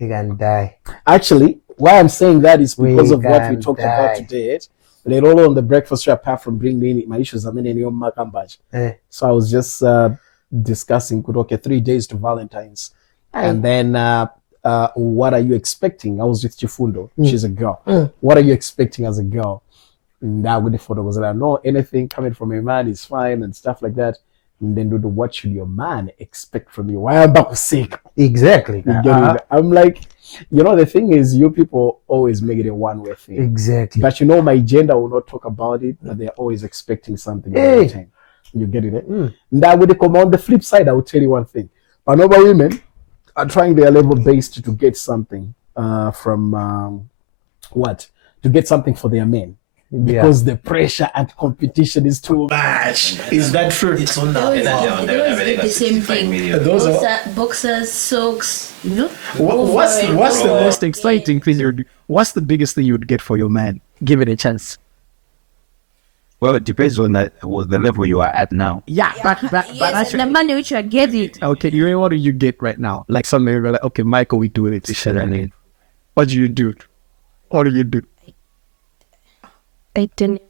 We can die. Actually, why I'm saying that is because of what we talked about today. Later on the breakfast show, apart from bringing my issues, I mean, in your Makambaj. So I was just discussing, okay, 3 days to Valentine's. And then, what are you expecting? I was with Chifundo. She's a girl. What are you expecting as a girl? Now with the photo was like, no, anything coming from a man is fine and stuff like that. And then what should your man expect from you? Why am I sick? Exactly. I'm like, the thing is, you people always make it a one-way thing. Exactly. But my gender will not talk about it, but they're always expecting something every time. You get it? Now with on the flip side, I will tell you one thing. But other women are trying their level best to get something from to get something for their men. Because the pressure and competition is too much. Is that true? It's on that. The same thing. Those boxers, socks, What's the most exciting thing what's the biggest thing you would get for your man? Give it a chance. Well, it depends on the level you are at now. Yeah, but yes, the money which you are getting. Okay, what do you get right now? Like something you're like, okay, Michael, we do it. What do you do? What do you do? I didn't.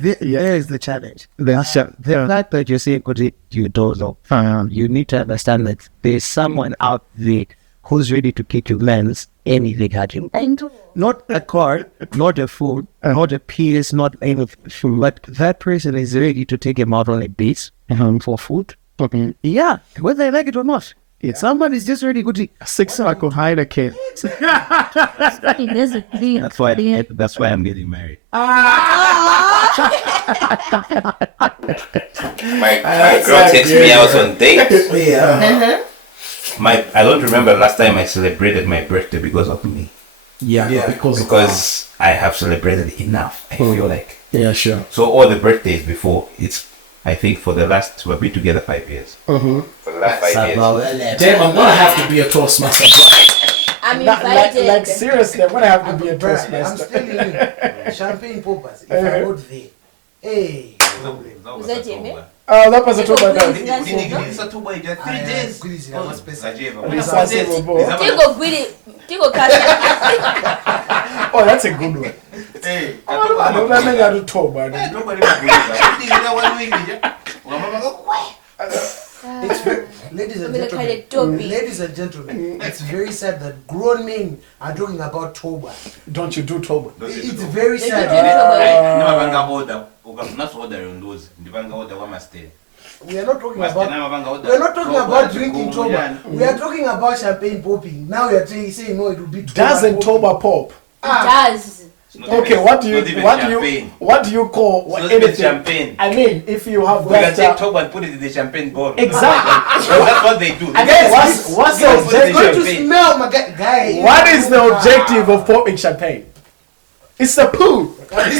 Here's the challenge. The fact that you're saying you don't know, you need to understand that there's someone out there who's ready to kick your lens anything at you. Not a car, not a food, not a PS, not anything, but that person is ready to take him out on a date for food. Yeah, whether they like it or not. Yeah. Somebody's just ready to go 6 o'clock or hide a kid. That's why I'm getting married. My girl takes me out on dates. I don't remember last time I celebrated my birthday because of me. Yeah. Because I have celebrated enough. I feel like. Yeah, sure. So all the birthdays before, I think we've been together 5 years. For the last 5 years. Damn, I'm gonna have to be a Toastmaster, bro. I'm invited. Like seriously, I'm gonna have to be a Toastmaster. I'm still in champagne poppers. If I go there, hey. Was that Jamie? Oh, that was a Toba. 3 days. Tigo Oh, that's a good one. Hey, I don't know how to talk about ladies and gentlemen, it's very sad that grown men are talking about Toba. Don't you do Toba? It's very sad. We are not talking about drinking Toba. We are talking about champagne popping. Now we are saying no, it will be Toba. Doesn't Toba pop? It does. Okay, what do you call anything? Champagne. I mean, if you have we can take Toba and put it in the champagne bottle. Exactly. That's what they do. What's the objective? Going to smell, my guy. What is the objective of popping champagne? It's the poo. I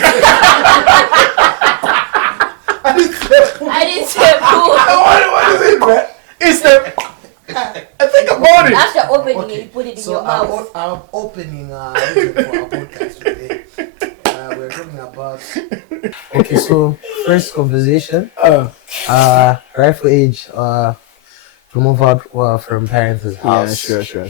didn't say poo. What is it, man? It's the. I think about it. After opening it, you put it in your mouth. Our opening for our podcast today. We're talking about. Okay, so first conversation. Rifle age. To move out from parents' house. Yeah, sure.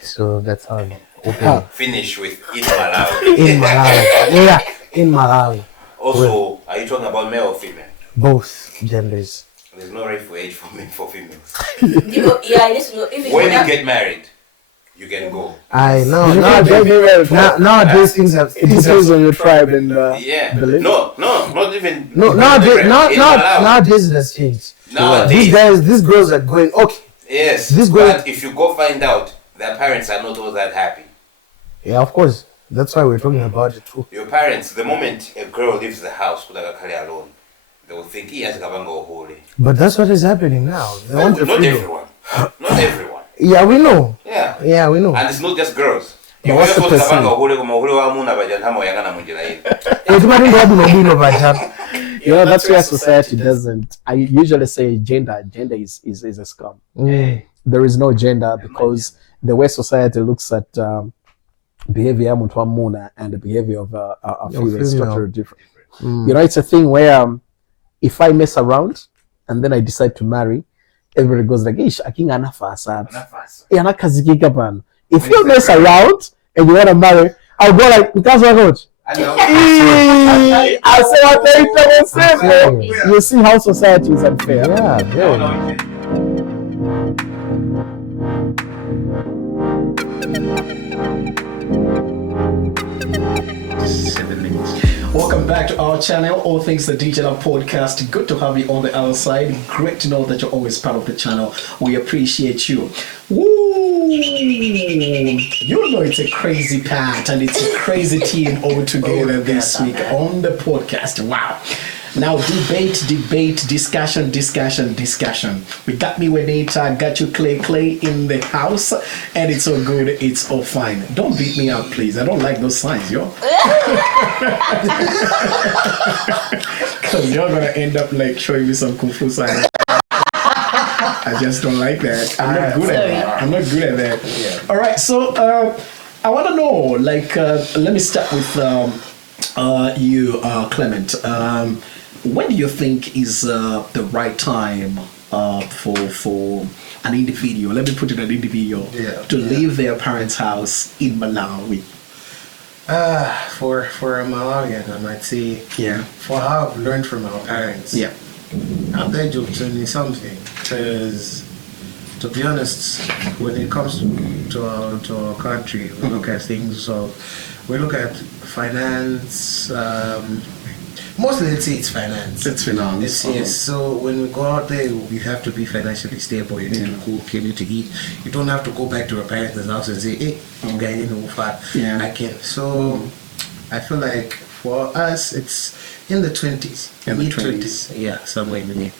So that's how open. Finish with in Malawi. In Malawi. Yeah, in Malawi. Also, are you talking about male or female? Both genders. There's no rifle age for females. When you get married, you can go. Nowadays things have. It depends on your tribe and belief. Not even. Nowadays it has changed. These girls are going okay. Yes, but if you go find out, their parents are not all that happy. Yeah, of course. That's why we're talking about it too. Your parents, the moment a girl leaves the house, alone, they will think he has gone holy. But that's what is happening now. Not everyone. Not everyone. Yeah, we know. Yeah, we know. And it's not just girls. But what's the percent? That's where society doesn't. I usually say gender is a scum. There is no gender because the way society looks at behavior and the behavior of a female is totally different. It's a thing where if I mess around and then I decide to marry, everybody goes like, ish, akinga anafasa. Anakazikika pan. If you mess around and you want to marry, I'll go like, that's what I got. I say what they you see how society is unfair. Yeah, very. Welcome back to our channel, All Things the Digital Podcast. Good to have you on the other side. Great to know that you're always part of the channel. We appreciate you. Woo! You know it's a crazy part and it's a crazy team all together this week on the podcast. Wow. Now debate, discussion. We got me Wenita, got you Clay in the house, and it's all good, it's all fine. Don't beat me up, please. I don't like those signs, yo. Because you're gonna end up like showing me some kung fu signs. I just don't like that. I'm not good at that. Yeah. All right, so I want to know, like, let me start with you, Clement. When do you think is the right time for an individual, let me put it an individual, to leave their parents' house in Malawi? For a Malawian, I might say, for how I've learned from our parents, at the age of 20 something, because to be honest, when it comes to our country, we look at things, so we look at finance, mostly let's say it's finance. It's finance. Yes. So when we go out there, you have to be financially stable. You need to cook, you need to eat. You don't have to go back to your parents' house and say, hey, I can. So I feel like for us, it's in the 20s. Mid-20s. Yeah, somewhere in there.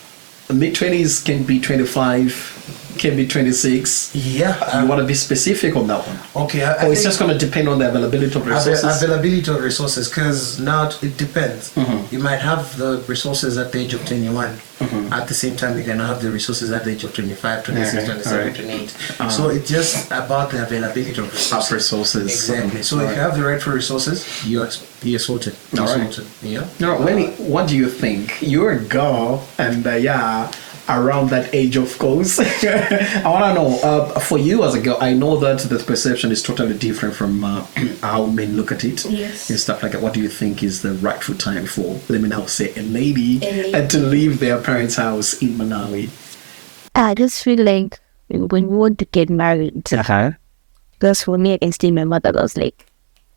Mid-20s can be 25, can be 26. Yeah. You want to be specific on that one? Okay. Or it's just going to depend on the availability of resources? Availability of resources, because now it depends. You might have the resources at the age of 21. At the same time, you can have the resources at the age of 25, 26, 27, 28. So it's just about the availability of resources. Exactly. So if you have the right for resources, you're sorted. Sorted. Yeah. Now, Lenny, what do you think? You're a girl, and around that age, of course. I want to know, for you as a girl, I know that the perception is totally different from how men look at it. Yes. And stuff like that. What do you think is the rightful time for, let me now say, a lady to leave their parents' house in Malawi? I just feel like when you want to get married, because for me, I can stay my mother was like,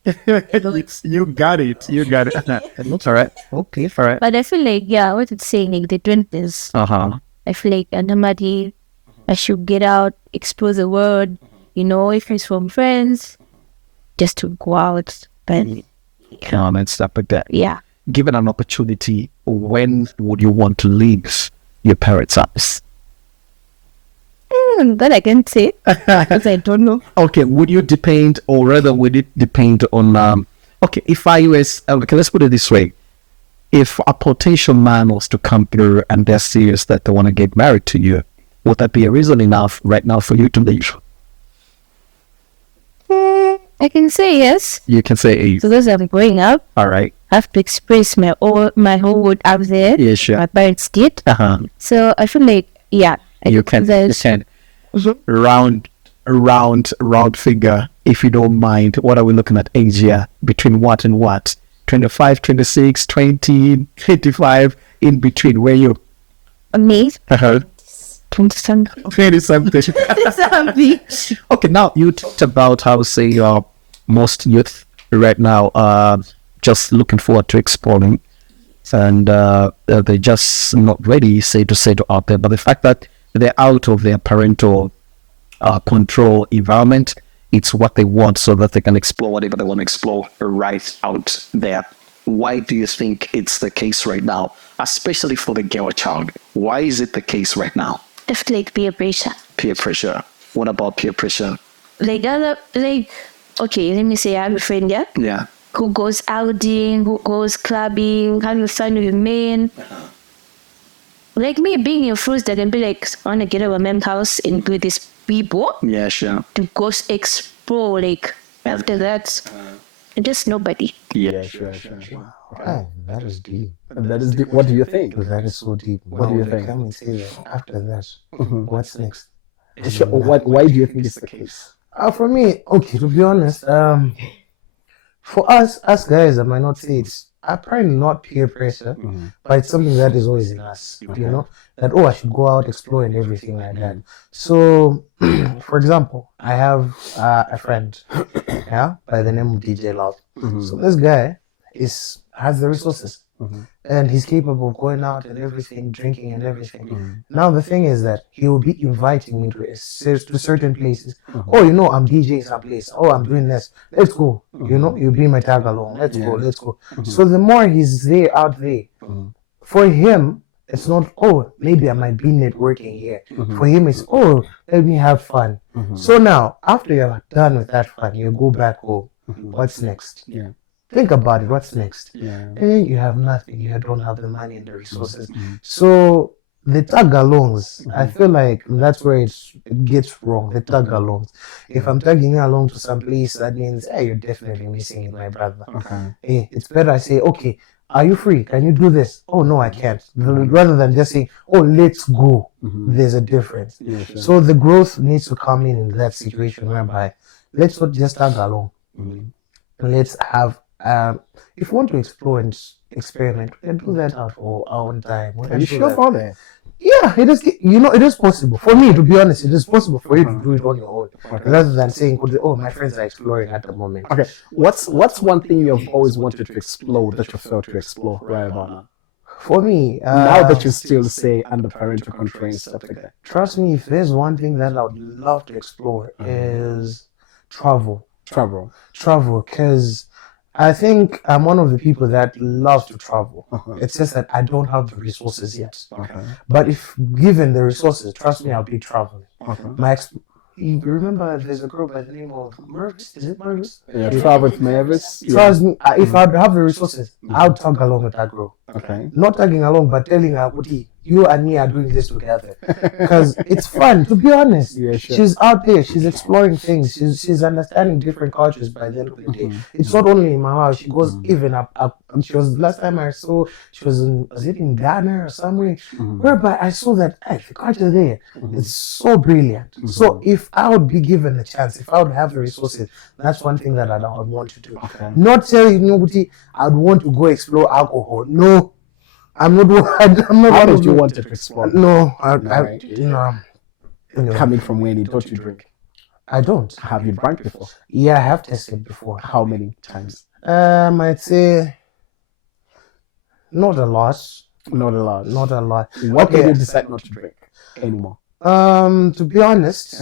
You got it. That's all right. Okay, all right. but I feel like, what it's saying, like the 20s, I feel like normally I should get out, explore the world, if it's from friends, just to go out. But And stuff like that. yeah. Given an opportunity, when would you want to leave your parents' house? That I can say, because I don't know. Okay, would you depend, or rather would it depend on, if I was, let's put it this way. If a potential man was to come through and they're serious that they want to get married to you, would that be a reason enough right now for you to leave? I can say yes. You can say yes. Because I'm growing up, All right. I have to express my whole world out there. Yeah, sure. My parents did. So I feel like, You can. Round figure, if you don't mind. What are we looking at age here? Between what and what? 25, 26, 20, 25, in between. Where you? Me. 20-something. 20-something. Okay, now you talked about how, say, most youth right now are just looking forward to exploring, and they're just not ready, say, to settle out there. But the fact that they're out of their parental control environment, it's what they want so that they can explore whatever they want to explore right out there. Why do you think it's the case right now, especially for the girl child? Why is it the case right now? I feel like peer pressure. Peer pressure. What about peer pressure? Okay, let me say I have a friend, who goes outing, who goes clubbing, having fun with men. Like me being influenced, I can be like, I want to get out of my mom's house and with these people Yeah, sure. to go explore. Like after that, Just nobody. Yeah, sure. Wow. Oh, that is deep. That is deep. What do you think? That is so deep. What do you think? Come and say that after that, what's next? Sure. Why do you think it's the case? For me, okay, to be honest, for us guys, I might not say it's apparently not peer pressure, but it's something that is always in us, you know, that, I should go out, explore and everything like that. So, for example, I have a friend, by the name of DJ Love. So this guy has the resources. And he's capable of going out and everything, drinking and everything. Now the thing is that he will be inviting me to certain places. Oh, I'm DJing someplace. Oh, I'm doing this. Let's go. You'll be my tag along. Let's go. So the more he's out there, for him, it's not, maybe I might be networking here. For him, it's, let me have fun. So now, after you're done with that fun, you go back home. What's next? Yeah. Think about it. What's next? Yeah. And you have nothing. You don't have the money and the resources. So the tag-alongs, I feel like that's where it gets wrong. The tag-alongs. If I'm tagging you along to some place, that means, you're definitely missing it, my brother. Okay. It's better I say, okay, are you free? Can you do this? Oh, no, I can't. Rather than just saying, let's go. There's a difference. Yeah, sure. So the growth needs to come in that situation whereby let's not just tag along. Let's have if you want to explore and experiment, we can do that at our own time. Are you sure about that? Yeah, it is. It is possible. For me, to be honest, it is possible for you to do it on your own, rather than saying, my friends are exploring at the moment." Okay, what's one thing you've always wanted to explore that you failed to explore right about now? For me, now that you still say under parental control and stuff like that, trust me, if there's one thing that I would love to explore is travel. Because I think I'm one of the people that loves to travel. It's just that I don't have the resources yet. But if given the resources, trust me, I'll be traveling. You remember there's a girl by the name of Mervis? Is it Mervis? Yeah, travel with Mervis. Trust me, if I'd have the resources, I'll tag along with that girl. Okay. Not tagging along, but telling her, you and me are doing this together. Because it's fun, to be honest. Yeah, sure. She's out there, she's exploring things, she's understanding different cultures by the end of the day. It's not only in Malawi, she goes even up. She was, last time I saw, she was in Ghana or somewhere, whereby I saw that the culture there is so brilliant. So if I would be given a chance, if I would have the resources, that's one thing that I would want to do. Not telling you, I'd want to go explore alcohol. No. I'm not. How did you want to explore? No, Coming from when you don't you drink? I don't. Have you drank before? Yeah, I have tested before. How many times? I'd say not a lot. Not a lot. Not a lot. What made you decide not to drink anymore? To be honest,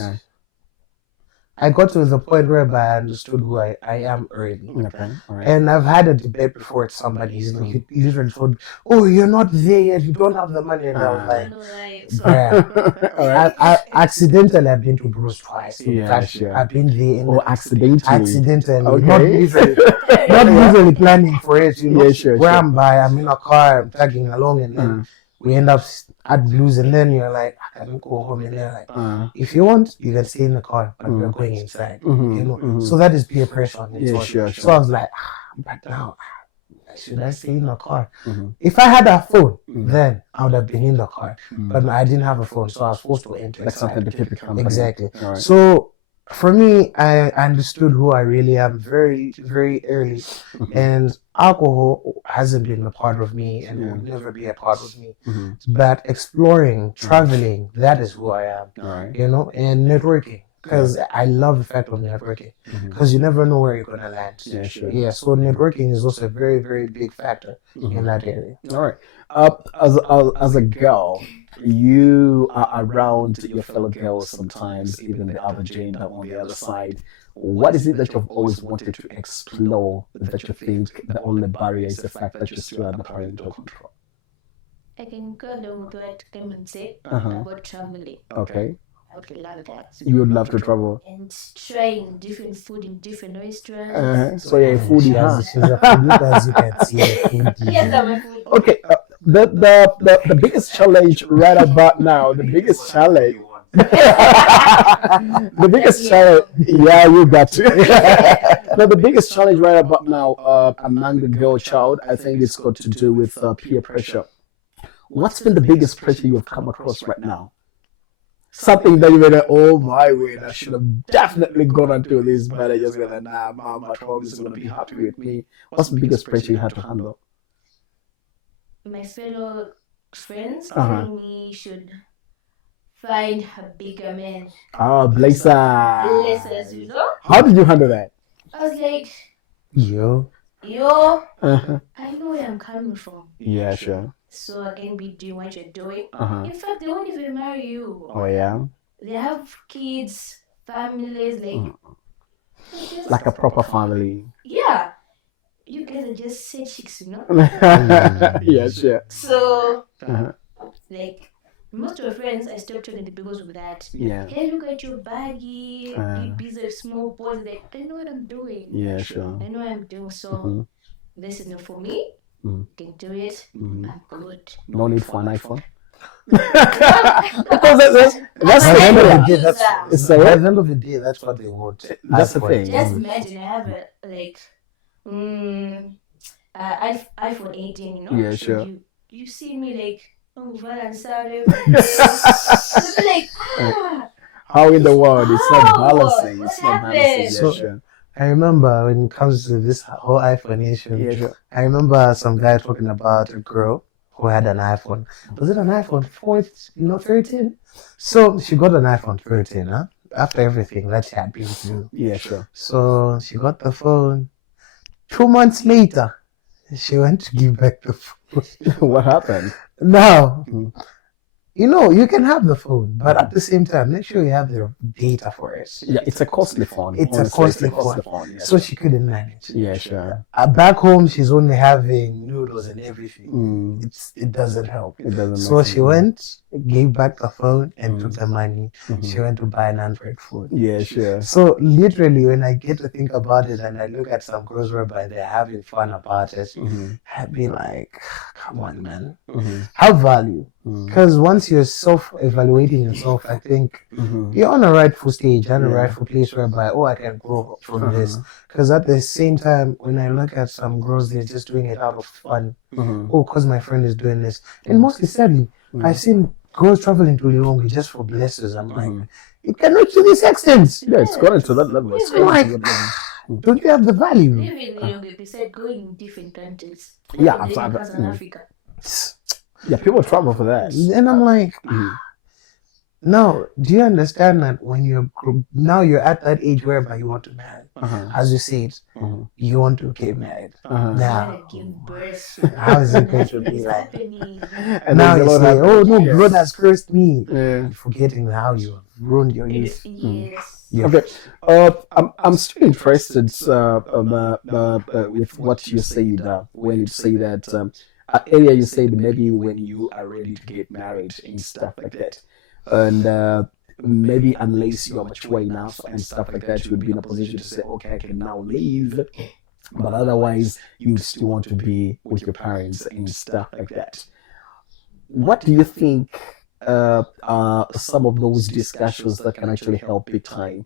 I got to the point whereby I understood who I am already. Okay. All right. And I've had a debate before with somebody. He literally told me, you're not there yet, you don't have the money. And I was like, I accidentally have been to Bruce twice. Yeah, sure. I've been there. Accidentally. Okay. Not usually planning for it. Yeah, sure. Where I'm in a car, I'm tagging along, and then we end up at Blues, and then you're like, I can go home, and they're like, if you want, you can stay in the car, but we're going inside. So that is peer pressure on its own. Sure. So I was like, but now, should I stay in the car? If I had a phone, then I would have been in the car. But I didn't have a phone, so I was forced to enter. That's something to keep it company. Exactly. Right. So for me, I understood who I really am very, very early. And alcohol hasn't been a part of me and will never be a part of me. But exploring, traveling, that is who I am. Right. And networking. Because I love the fact of networking. Because you never know where you're going to land. Yeah, sure. Yeah, so networking is also a very, very big factor in that area. All right. As a girl, you are around your fellow girls sometimes, even the other gender on the other side. What is it that you've always wanted to explore that you think the only barrier is the fact that you're still under parental control? I can go along with what Clement said about traveling. Okay. I would love that. You would love to travel. And trying different food in different restaurants. So you're a foodie, huh? She's a foodie, as you can see. Yes, I'm a foodie. Okay, the biggest challenge right about now, the biggest challenge. The biggest challenge, yeah, you got to. Now, the biggest challenge right about now among the girl child, I think it's got to do with peer pressure. What's been the biggest pressure you've come across right now? Something that you were like, oh my word, I should have definitely gone on to this, but I just went like, nah, mom, at home is going to be happy with me. What's the biggest pressure you had to handle? My fellow friends telling me should find a bigger man. Oh, blessers, You know? How did you handle that? I was like, Yo. I know where I'm coming from. Yeah, sure. So I can be doing what you're doing. Uh-huh. In fact, they won't even marry you. Oh, yeah? They have kids, families, Like a proper family. Yeah. You guys are just side chicks, you know? Yeah, sure. So, most of my friends, I stopped talking to because of that. Yeah. Hey, look at your baggy, big piece of small balls. I know what I'm doing. Yeah, sure. I know what I'm doing. So, this is not for me. Can do it. I'm good. No need for an iPhone. Because that's the end of the day. It's By the end of the day, that's what they want. That's the thing. Just imagine I have iPhone 18, you know? Yeah, sure. You see me Valentine. How in the world? It's not balancing. What It's not happened? balancing. Yeah, sure. I remember when it comes to this whole iPhone issue, Yeah, sure. I remember some guy talking about a girl who had an iPhone. Was it an iPhone 13? So she got an iPhone 13, huh? After everything that she had been through. Yeah, sure. So she got the phone. 2 months later, she went to give back the phone. What happened? Now, you can have the phone, but at the same time, make sure you have the data for it. Yeah, it's a costly phone. It's Honestly, a costly phone. Yeah. So she couldn't manage. Yeah, sure. Back home, she's only having noodles and everything. It doesn't help. It doesn't. So she went, gave back the phone, and took the money. She went to buy an Android phone. Yeah, sure. So literally, when I get to think about it and I look at some girls whereby they're having fun about it, I'd be like, come on, man. Have value. Because once you're self-evaluating yourself, I think you're on a rightful stage and a rightful place whereby, I can grow from this. Because at the same time, when I look at some girls, they're just doing it out of fun. Because my friend is doing this. And mostly sadly, I've seen girls traveling to Lilongwe just for blessings. I'm like, it can reach to this extent. Yeah, it's gone to that level. It's gone to that level. Don't you have the value? Even they said going in different countries. Yeah, absolutely. In Africa. Yeah, people travel for that. And I'm like, now, do you understand that when you're at that age whereby you want to marry, as you said, you want to get married. Now, how is it going to be like? And now you say, oh no, God has cursed me. Forgetting how you have ruined your youth. Yes. Okay. I'm still interested with what you said when you say that earlier you said maybe when you are ready to get married and stuff like that, and maybe unless you are mature enough and stuff like that, you would be in a position to say, okay, I can now leave, but otherwise you still want to be with your parents and stuff like that. What do you think are some of those discussions that can actually help big time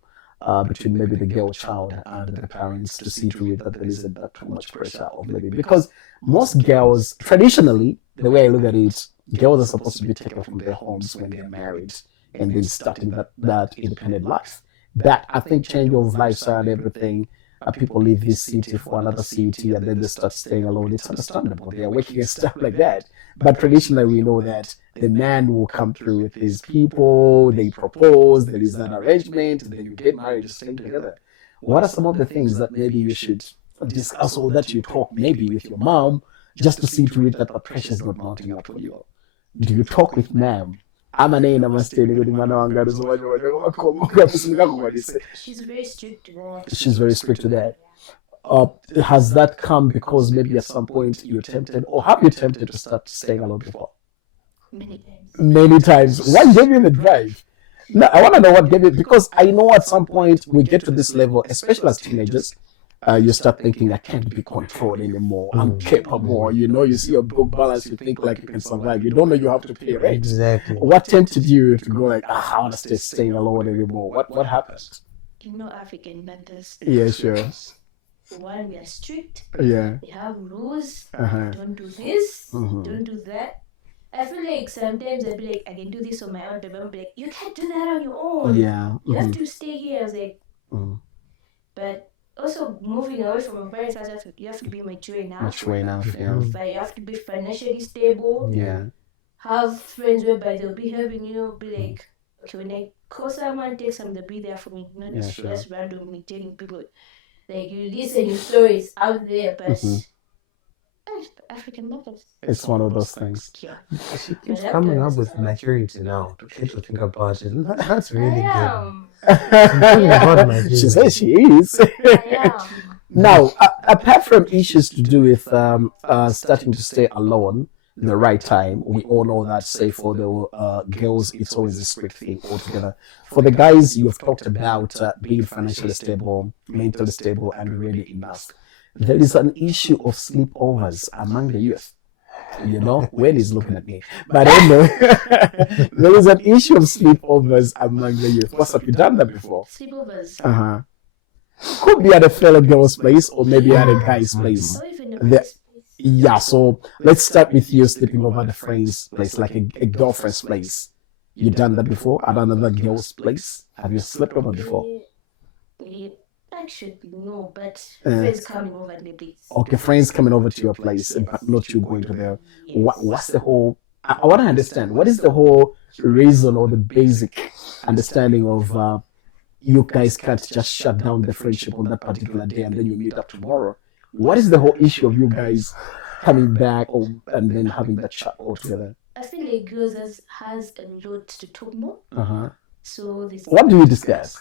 between maybe the girl child and the parents to see to it that there isn't that too much pressure of maybe, because most girls traditionally, the way I look at it, girls are supposed to be taken from their homes when they're married and then starting that independent life. That I think change of lifestyle and everything, people leave this city for another city and then they start staying alone. It's understandable. They are working and stuff like that. But traditionally, we know that the man will come through with his people, they propose, there is an arrangement, and then you get married, you stay together. What are some of the things that maybe you should discuss or that you talk maybe with your mom just to see to it that the pressure is not mounting up on you? Do you talk with mom? She's very strict to that. She's very strict to that. Has that come because maybe at some point you're tempted, or have you tempted to start staying alone before? Many times. What gave you the drive? No, I want to know what gave it, because I know at some point we get to this level, especially as teenagers, you start thinking, I can't be controlled anymore. I'm capable. You see your book balance, you think like you can survive. You don't know you have to pay rent. Exactly. What tempted you to go like, I want to staying alone anymore? What happened? African matters. Yeah, sure. One, we are strict. Yeah. We have rules. Don't do this. Don't do that. I feel like sometimes I'll be like, I can do this on my own, but I'm like, you can't do that on your own. Yeah. You have to stay here. I was like, but also moving away from my parents, you have to be mature enough. Yeah. You have to be financially stable. Yeah. Have friends whereby they'll be helping you. Be like, okay, when I call someone, take some to be there for me. Not just randomly telling people. Like, you listen your stories out there, but African mothers. It's one of those things. Yeah. She keeps coming up with maturity now to get to think about it. That's really good. She says she is. Now, apart from issues to do with starting to stay alone the right time, we all know that, say, for the girls, it's always a strict thing altogether. For the guys, you've talked about being financially stable, mentally stable, and ready enough. There is an issue of sleepovers among the youth. Wayne is looking at me. But anyway, there is an issue of sleepovers among the youth. What's up? You done that before? Sleepovers. Could be at a fellow girl's place or maybe at a guy's place. Yeah, so let's start with you sleeping over at a friend's place, like a girlfriend's place. You done that before at another girl's place? Have you slept over before? Actually, no, but friends coming over to the place. Okay, friends coming over to your place, but not you going to their. Yes. What's the whole? I want to understand. What is the whole reason or the basic understanding of you guys can't just shut down the friendship on that particular day and then you meet up tomorrow? What is the whole issue of you guys coming back and then having that chat all together? I feel like girls has a lot to talk more. So what do you discuss?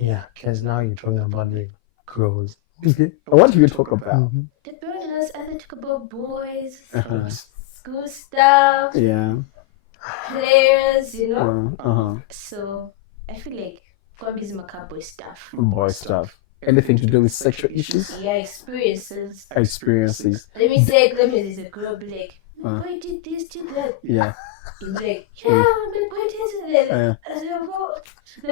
Yeah, because now you're talking about the girls. What do you talk about? The girls, I talk about boys, school stuff, players, So I feel like God is my boy stuff. Boy stuff. Anything to do with sexual issues? Yeah, experiences. Let me say, there's a girl be like, my boy did this, did that. Yeah. He's like, my boy did that. I said, well,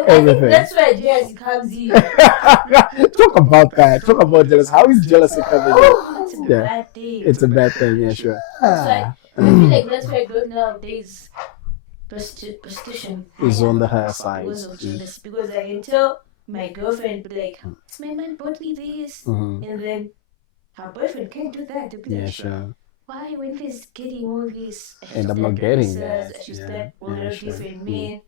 everything. That's why jealousy comes in. Talk about that. Talk about jealousy. How is jealousy coming in? It's a bad thing. It's a bad thing, yeah, sure. That's why I feel like that's why girls nowadays prostitution is on the higher side. Because I can tell my girlfriend be like, it's my man bought me this, and then her boyfriend can't do that. To be like, sure. Why when he's getting all this? And I'm not getting that. I should start all different men.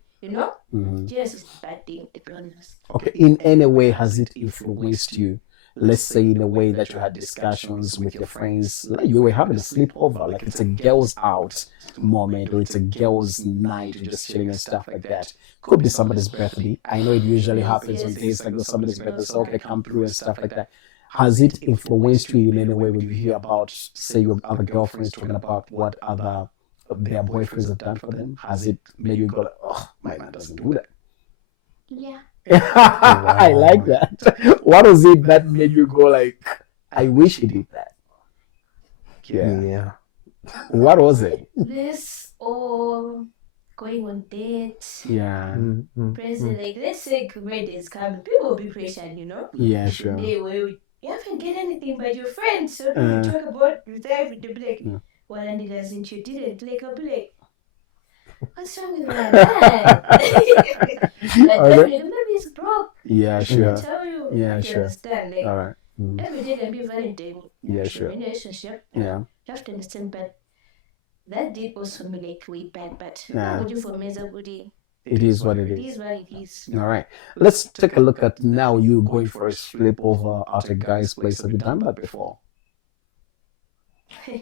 Jealousy is a bad thing, to be honest. Okay, in any way has it influenced you? Let's say in a way that you had discussions with your friends, like you were having a sleepover, like it's a girls out moment or it's a girls night, you're just chilling and stuff like that. Could be somebody's birthday. I know it usually happens on days like somebody's birthday, so okay, come through and stuff like that. Has it influenced you in any way when you hear about, say, your other girlfriends talking about what other their boyfriends have done for them? Has it made you go like, oh, my man doesn't do that? Yeah. I like that. What was it that made you go like, I wish he did that? Yeah. What was it? This or going on dates. Yeah. Present, like, let's say great is coming. People will be patient, Yeah, sure. You haven't get anything by your friends. So when you talk about they'll be like, well, and it doesn't, you didn't. Like, I'll be like, what's wrong with my man? Definitely, maybe it's broke. Yeah, sure. I tell you, yeah, sure. Understand. Like, all right. Every day can be Valentine. Yeah, sure. Relationship. Yeah. You have to understand, but that did also me like way bad. But would you for me, it is what it is. It is what it is. All right. Let's take a look at now you going for a sleepover at a guy's place. Have you done that before?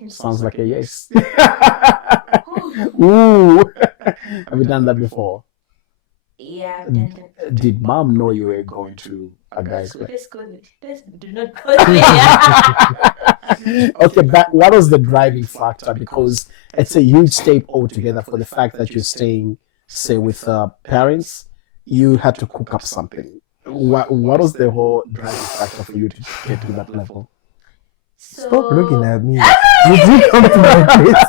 Sounds like a yes. Ooh. Have you done that before? Yeah, I've done that. Did mom know you were going to a guy's place? Do not call me. Okay, but what was the driving factor? Because it's a huge step altogether for the fact that you're staying, say, with parents. You had to cook up something. what was the whole driving factor for you to get to that level? So, Stop looking at me. You did come to my face.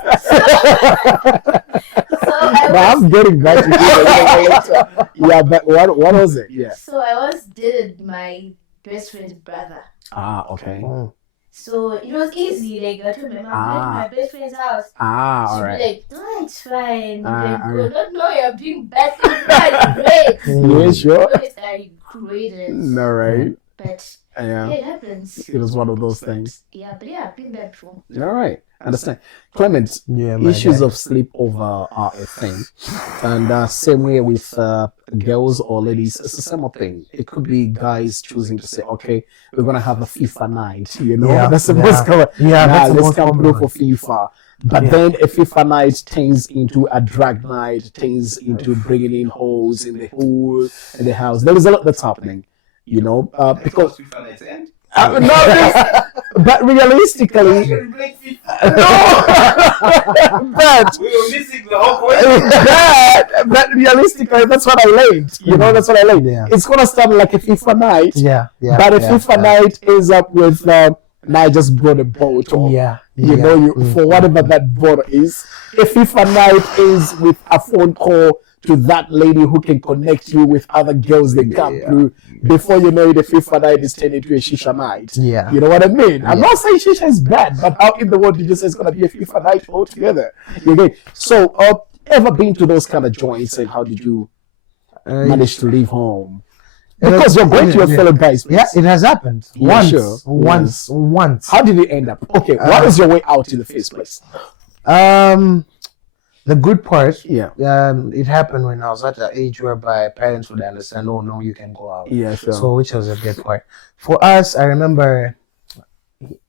I'm getting back to you later. Yeah, but what was it? Yeah. So I once dated my best friend's brother. Okay. So it was easy. Like I told my mom, I'm going to my best friend's house. All right. Like, no, it's fine. Like, go, don't know you're doing bad things. That's great. Yeah, sure. I created. All right. But Yeah, it happens. it was one of those things. Yeah, but yeah, I've been there before. All right, understand. Clement, issues of sleepover are a thing, and same way with girls or ladies, it's the same thing. It could be guys choosing to say, okay, we're gonna have a FIFA night. You know, that's the most common. Let's come through for FIFA. But then a FIFA night turns into a drag night, turns into bringing in hoes in the pool, in the house. There is a lot that's happening. You know, because but realistically, but realistically, that's what I learned. You know, that's what I learned. Yeah. It's gonna start like a FIFA night. But a FIFA night ends up with now I just brought a boat. Or, for whatever that boat is. A FIFA night is with a phone call to that lady who can connect you with other girls they come through. Before you know it, the FIFA night is turned into a shisha night. Yeah. You know what I mean? I'm not saying shisha is bad, but how in the world did you say it's going to be a FIFA night altogether? Okay. So, ever been to those kind of joints, and how did you manage to leave home? Because you're going to your fellow guys. Yeah, it has happened. Once. How did it end up? Okay, what was your way out in the first place? The good part, it happened when I was at the age whereby parents would understand, oh no, you can go out. Yeah, sure. So which was a good part. For us, I remember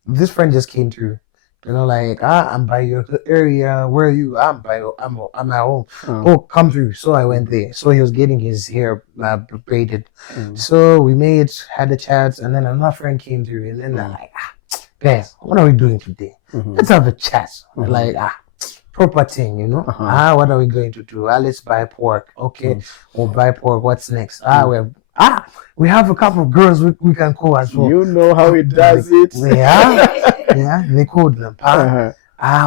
this friend just came through. You know, like, I'm by your area. Where are you? I'm at home. Oh, come through. So I went there. So he was getting his hair braided. So we had a chat, and then another friend came through, and then they're like, guys, what are we doing today? Let's have a chat. Like, proper thing, you know. What are we going to do? Let's buy pork. Okay, we'll buy pork. What's next? We have a couple of girls we can call as well. You know how it does it. Yeah, they called them.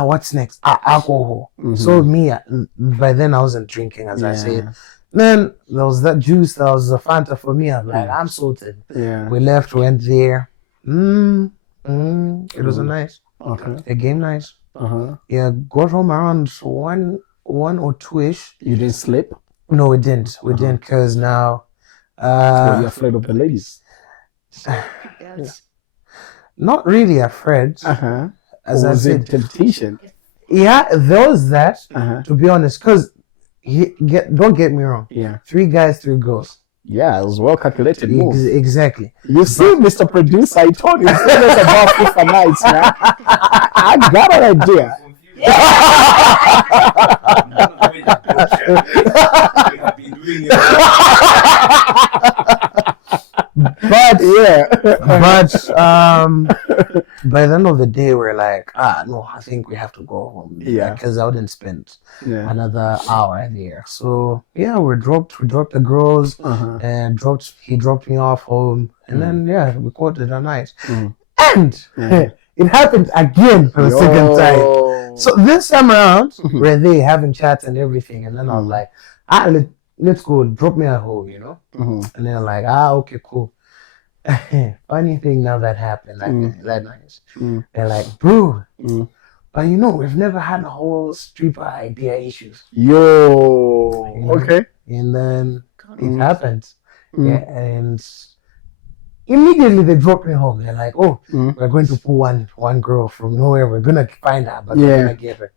What's next? Alcohol. So me, by then I wasn't drinking, as I said. Then there was that juice, there was a Fanta for me. I'm like, I'm salted. Yeah. We left, went there. It was a nice. A game night. Yeah, got home around one or 2ish. You didn't sleep? No, we didn't. We didn't, because now. You're afraid of the ladies. Not really afraid. As I said, temptation. Yeah, there was that. To be honest, because don't get me wrong. Yeah, 3 guys, 3 girls. Yeah, it was well calculated. Exactly. You see, Mr. Producer, I told you it's not about FIFA nights, man. I got an idea. But by the end of the day, we're like, no, I think we have to go home. Yeah, because I wouldn't spend another hour there. So yeah, we dropped the girls, and he dropped me off home, and then we called it a night. And it happened again for the second time. So this time around, we're there having chats and everything, and then I was like, let's go, drop me at home, you know. And they're like, okay, cool. Funny thing now that happened, like that night. They're like, bro, but you know, we've never had a whole stripper idea issues. Okay. And then it happened. Yeah, and immediately they dropped me home. They're like, oh, we're going to pull one girl from nowhere. We're gonna find her, but we're gonna get her.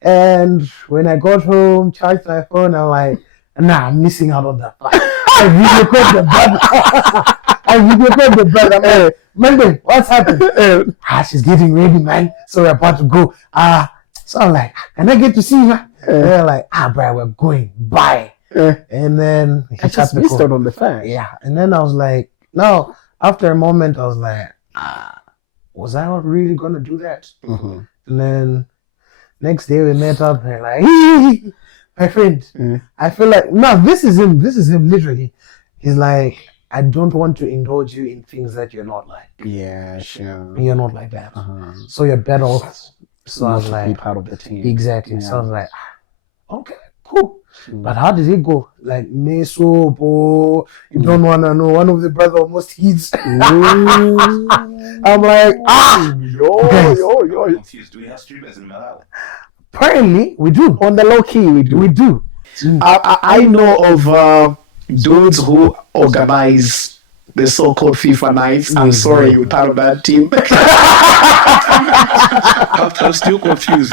And when I got home, charged my phone, I'm like, nah, I'm missing out on that part. I video called the brother. I'm like, Monday, what's happened? She's getting ready, man. So we're about to go. So I'm like, can I get to see her? They're like, bro, we're going. Bye. And then I just missed out on the fact. Yeah. And then I was like, no. After a moment, I was like, was I really gonna do that? And then next day we met up. And like, my friend, I feel like, no, this is him literally. He's like, I don't want to indulge you in things that you're not like. Yeah, sure. You're not like that. So you're better off. So I was like, be part of the team. Exactly. Yeah. So I was like, okay, cool. But how did it go? Like, me soap, you don't want to know. One of the brother almost hits. I'm like, yo. Confused. Do we have streamers in Malawi? Apparently, we do. On the low key, we do. I know of dudes who organize the so-called FIFA nights. I'm sorry, you're part of that team. I'm still confused.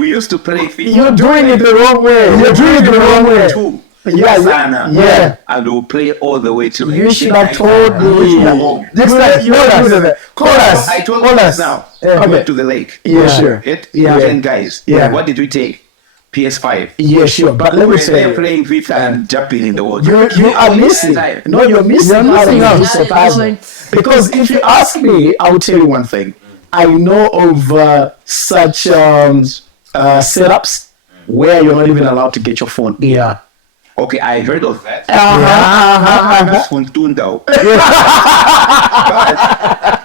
We used to play FIFA. You're doing it the wrong way. You're doing it the wrong way. Too. Yeah. And we'll play all the way to. You should have told me. Next time, call us. I told you this now. I went to the lake. Yeah, sure. 10 guys. Yeah. What did we take? PS5. Yeah, sure. But let me say, they're playing FIFA and jumping in the water. You are missing. No, you're missing out. Because if you ask me, I will tell you one thing. I know of such setups where you're not even allowed to get your phone. Yeah. Okay, I heard of that.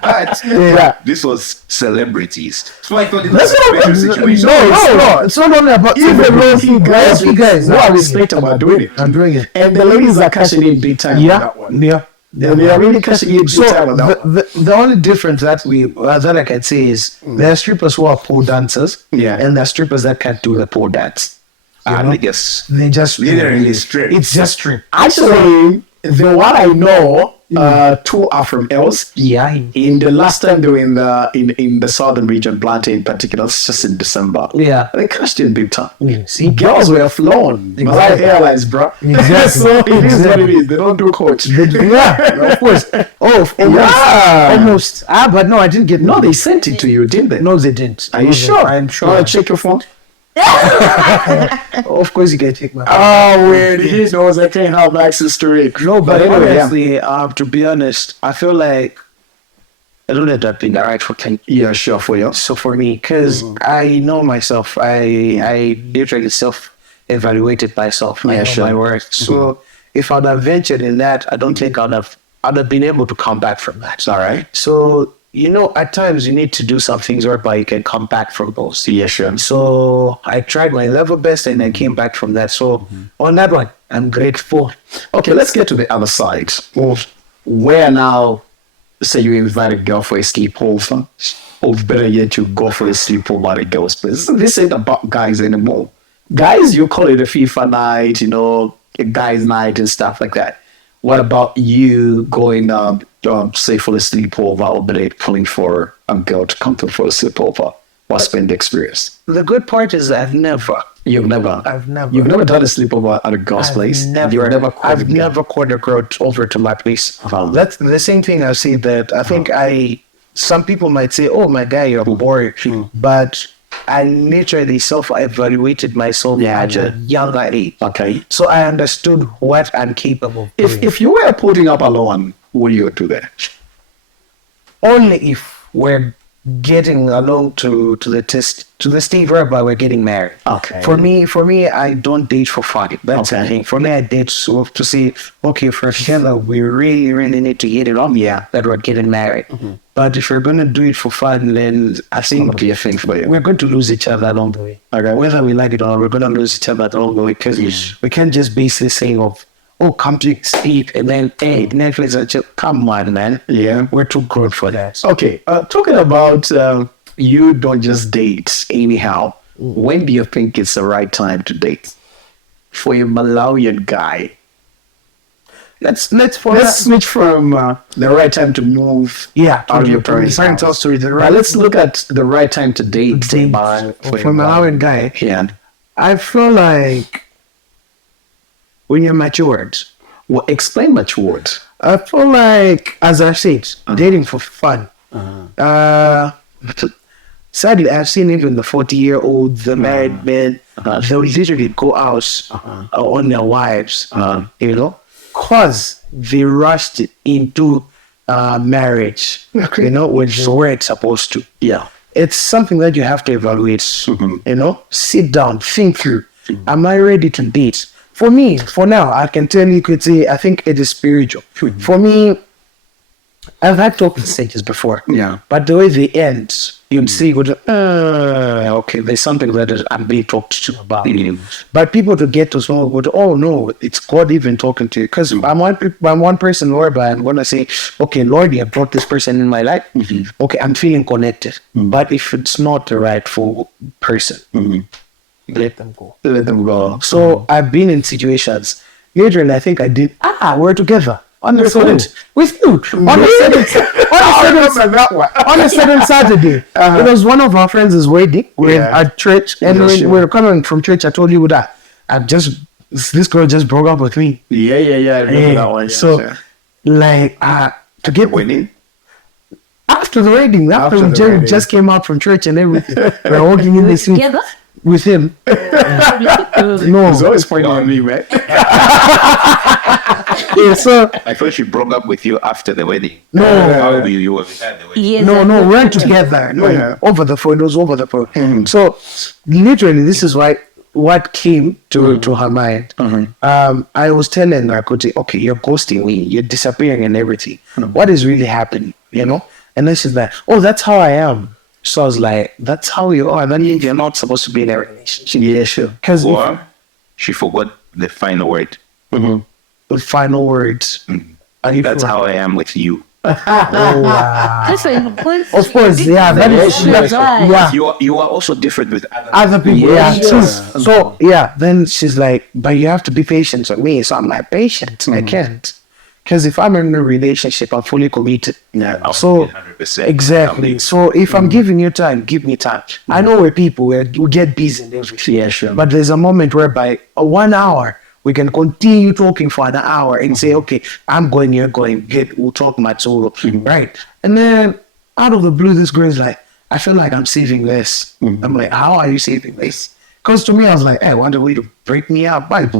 But this was celebrities. So I thought it was a special situation. No, it's not only about even low-key guys who are respectable are doing it. I'm doing it. And the ladies are cashing in big time on that one. Yeah. They are really cashing in big time on that one. The only difference that I can say is there are strippers who are pole dancers, and there are strippers that can't do the pole dance. I guess they just literally strip. It's just strip. Actually, the one I know, two are from Els. Yeah. In the last time they were in the southern region, Blantyre in particular, it's just in December. Yeah. They cashed in big time. See, girls were flown. Malawi Airlines, bro. Exactly. So it is what it is. They don't do coach. Yeah, of course. Almost. But no, I didn't get. No, they sent it to you, didn't they? No, they didn't. Are you sure? I'm sure. Want to check your phone? Of course, you can take my phone. Oh, weird. He knows I can't have access to it. No, but anyway, honestly, to be honest, I feel like I don't end up being the right for Ken. Yeah, sure, for you. So for me, because I know myself, I literally self-evaluated myself. I know my worth. So if I'd have ventured in that, I don't think I'd have been able to come back from that. All right. So, at times you need to do some things whereby you can come back from those. Yeah, sure. So I tried my level best and I came back from that. So on that one, I'm grateful. Okay, let's get to the other side. Where now, say you invite a girl for a sleepover, or better yet, you go for a sleepover at a girl's place. This ain't about guys anymore. Guys, you call it a FIFA night, a guy's night and stuff like that. What about you going, say, for a sleepover or pulling for a girl to come through for a sleepover? What's been the experience? The good part is I've never You've never done a sleepover at a girl's place? I've never called a girl over to my place. That's the same thing I say that I think some people might say, oh my guy, you're boring. But I literally self-evaluated myself at a young age. Okay. So I understood what I'm capable of doing. If you were putting up alone, would you do that? Only if we're getting along to the stage whereby we're getting married. Okay. For me, I don't date for fun. That's the thing. For me, I date to say, okay, for together, we really, really need to get it on. Yeah, that we're getting married. But if we're going to do it for fun, then I think we're going to lose each other along the way. Okay. Whether we like it or not, we're going to lose each other along the way because we can't just basically say come to sleep and then, hey, Netflix, come on, man. Yeah. We're too grown for that. Okay. Talking about you don't just date anyhow. When do you think it's the right time to date? For a Malawian guy. Let's switch from the right time to move out of your parents' house. Let's look at the right time to date. For a Malawian guy, I feel like when you're matured. Well, explain matured. I feel like, as I said, dating for fun. Sadly, I've seen even the 40-year-olds, the married men, they'll literally go out on their wives, because they rushed into marriage, which is where it's supposed to. Yeah. It's something that you have to evaluate, sit down, think through. Am I ready to date For me, for now, I can tell you, could say, I think it is spiritual. For me, I've had talking stages before. Yeah. But the way they end, you'd see, okay, there's something that I'm being talked to about. But people to get to know, would, oh no, it's God even talking to you. Because I'm one person, Lord, but I'm going to say, okay, Lord, you have brought this person in my life. Okay, I'm feeling connected. But if it's not the rightful person, let them go. Let them go. So I've been in situations. Literally, I think I did. We're together. On the sudden, with you. On a sudden Saturday, it was one of our friends' wedding. We're at church, and when we were coming from church, I told you that this girl just broke up with me. Yeah. I remember that one. So, like, to get winning. After the wedding, after we just came out from church and everything, we're walking in the street with him. No, he's always pointing on me, right? So I thought she broke up with you after the wedding. No, you were at the wedding. Yes, no, we're together. Over the phone. It was over the phone. So literally, this is what came to her mind. I was telling her, okay, you're ghosting me, you're disappearing and everything. What is really happening? And then she's like, oh, that's how I am. So I was like, that's how you are. That means you're not supposed to be in a relationship. Yeah, sure. Because she forgot the final word. The final words. That's how I am with you. Of course, yeah. That is yeah. You are also different with other people. So then she's like, but you have to be patient with me. So I'm like, patient? I can't. Because if I'm in a relationship, I'm fully committed. Yeah, so 100%. Exactly. So if I'm giving you time, give me time. I know we're people, we get busy and everything. Yeah, sure. But there's a moment whereby 1 hour, we can continue talking for an hour and say, okay, I'm going, you're going, we'll talk much solo. Right. And then out of the blue, this girl is like, I feel like I'm saving this. I'm like, how are you saving this? Because to me, I was like, hey, I want a way to break me up. Like,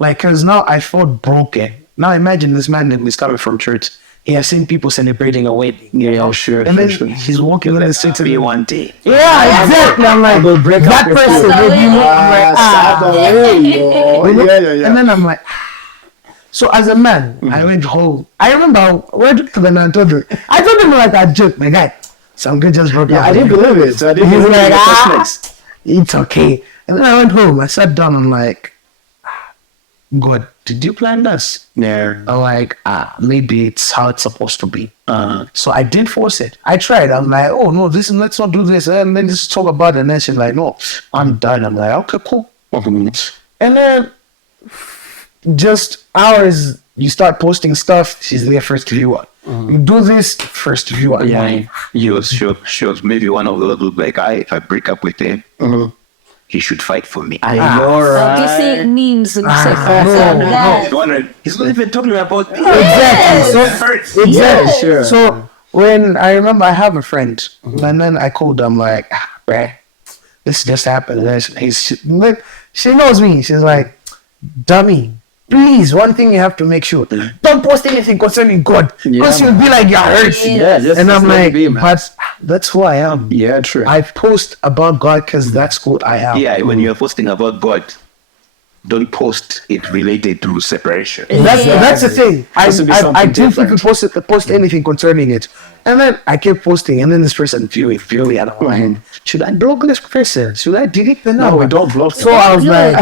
because now I felt broken. Now imagine this man that is coming from church. He has seen people celebrating a wedding. Yeah, sure. And then he's walking on the street to me one day. Yeah, exactly. I'm like, that person made you look like, And then I'm like, so as a man, I went home. I remember I went to the man, I told him like a joke, my guy. So I'm good, just broke up. I didn't believe it. So I didn't believe it. It's okay. And then I went home. I sat down. I'm like, God, did you plan this? Yeah. I'm like, maybe it's how it's supposed to be. So I didn't force it. I tried. I'm like, oh no, let's not do this. And then just talk about it. And then she's like, no, I'm done. I'm like, okay, cool. And then just hours, you start posting stuff. She's there first viewer. You do this first viewer. Yeah. She was maybe one of those like, if I break up with him, he should fight for me. I know, right? You see memes and stuff He's not even talking about me. Exactly. Sure. So when I remember I have a friend, and then I called them like, bruh, this just happened. And she knows me. She's like, dummy, please, one thing you have to make sure, don't post anything concerning God, because you'll be like, you're hurt. And I'm like, but that's who I am. Yeah, true. I post about God because that's who I am. Yeah, when you're posting about God, don't post it related to separation. That's the thing. I didn't think you post anything concerning it. And then I kept posting, and then this person view it, and I'm like, should I block this person? Should I delete the number? No, we don't block. So I was like,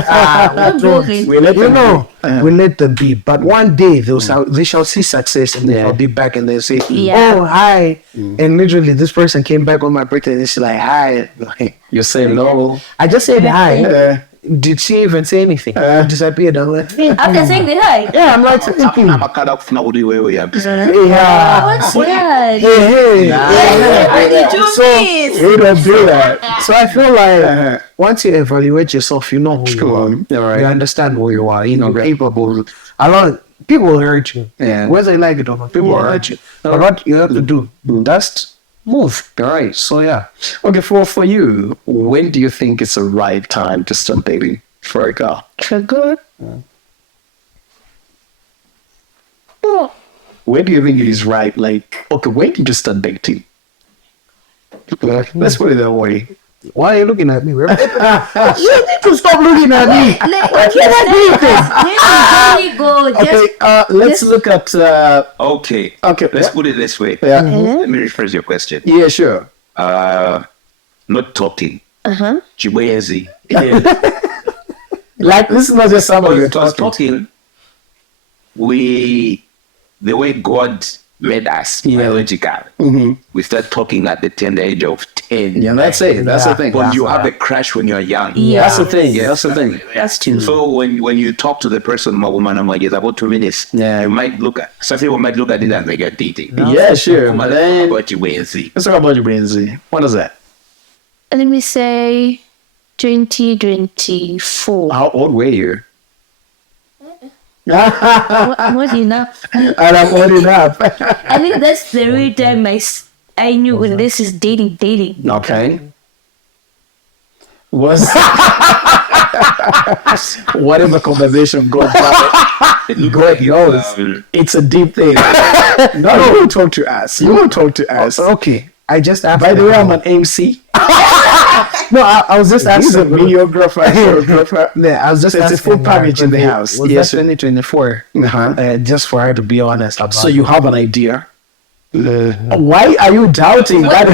we let them be. But one day they shall see success, and they'll be back, and they'll say, oh, hi. And literally, this person came back on my birthday, and she's like, hi. You say no. I just said hi. Did she even say anything? Disappeared. I'm like, after saying the hi. Yeah, I'm like, thinking. What's that? So I feel like once you evaluate yourself, you know who you are. You understand who you are. You know, capable. People will hurt you. Whether you like it or not, people will hurt you. But what you have to do, just move. Right. So yeah. Okay, for you, when do you think it's the right time to start dating for a girl? Good. When do you think it is right? Like, okay, when did you start dating? Let's put it that way. Why are you looking at me? You need to stop looking at me. Let's look at. Okay. Let's put it this way. Yeah. Let me rephrase your question. Yeah, sure. Not talking. Chibwezi. Like this is not just somebody you're talking. The way God made us biological, we start talking at the tender age of 10. Yeah, that's it. That's the thing. But you have a crush when you're young. Yeah. That's the thing. Yeah, that's the thing. That's true. So when you talk to the person, my woman, I'm like, it's about 2 minutes. Yeah. You might look at, some people might look at it and they get dating. Yeah, sure. But then, But you wait and see. let's talk about your brain Z. What is that? Let me say 2024. How old were you? What enough? And I'm old enough. I think that's the real time I knew when this is dating. Okay. Was whatever conversation goes on, God knows it's a deep thing. No, you won't talk to us. You won't talk to us. Okay. I just asked. By the way, I'm an MC. No, I was just He's a asking. videographer, photographer. Yeah, I was just It's a asking. full package in the house. Was Yes, that 2024? Just for her to be honest about. so you have an idea. Why are you doubting that?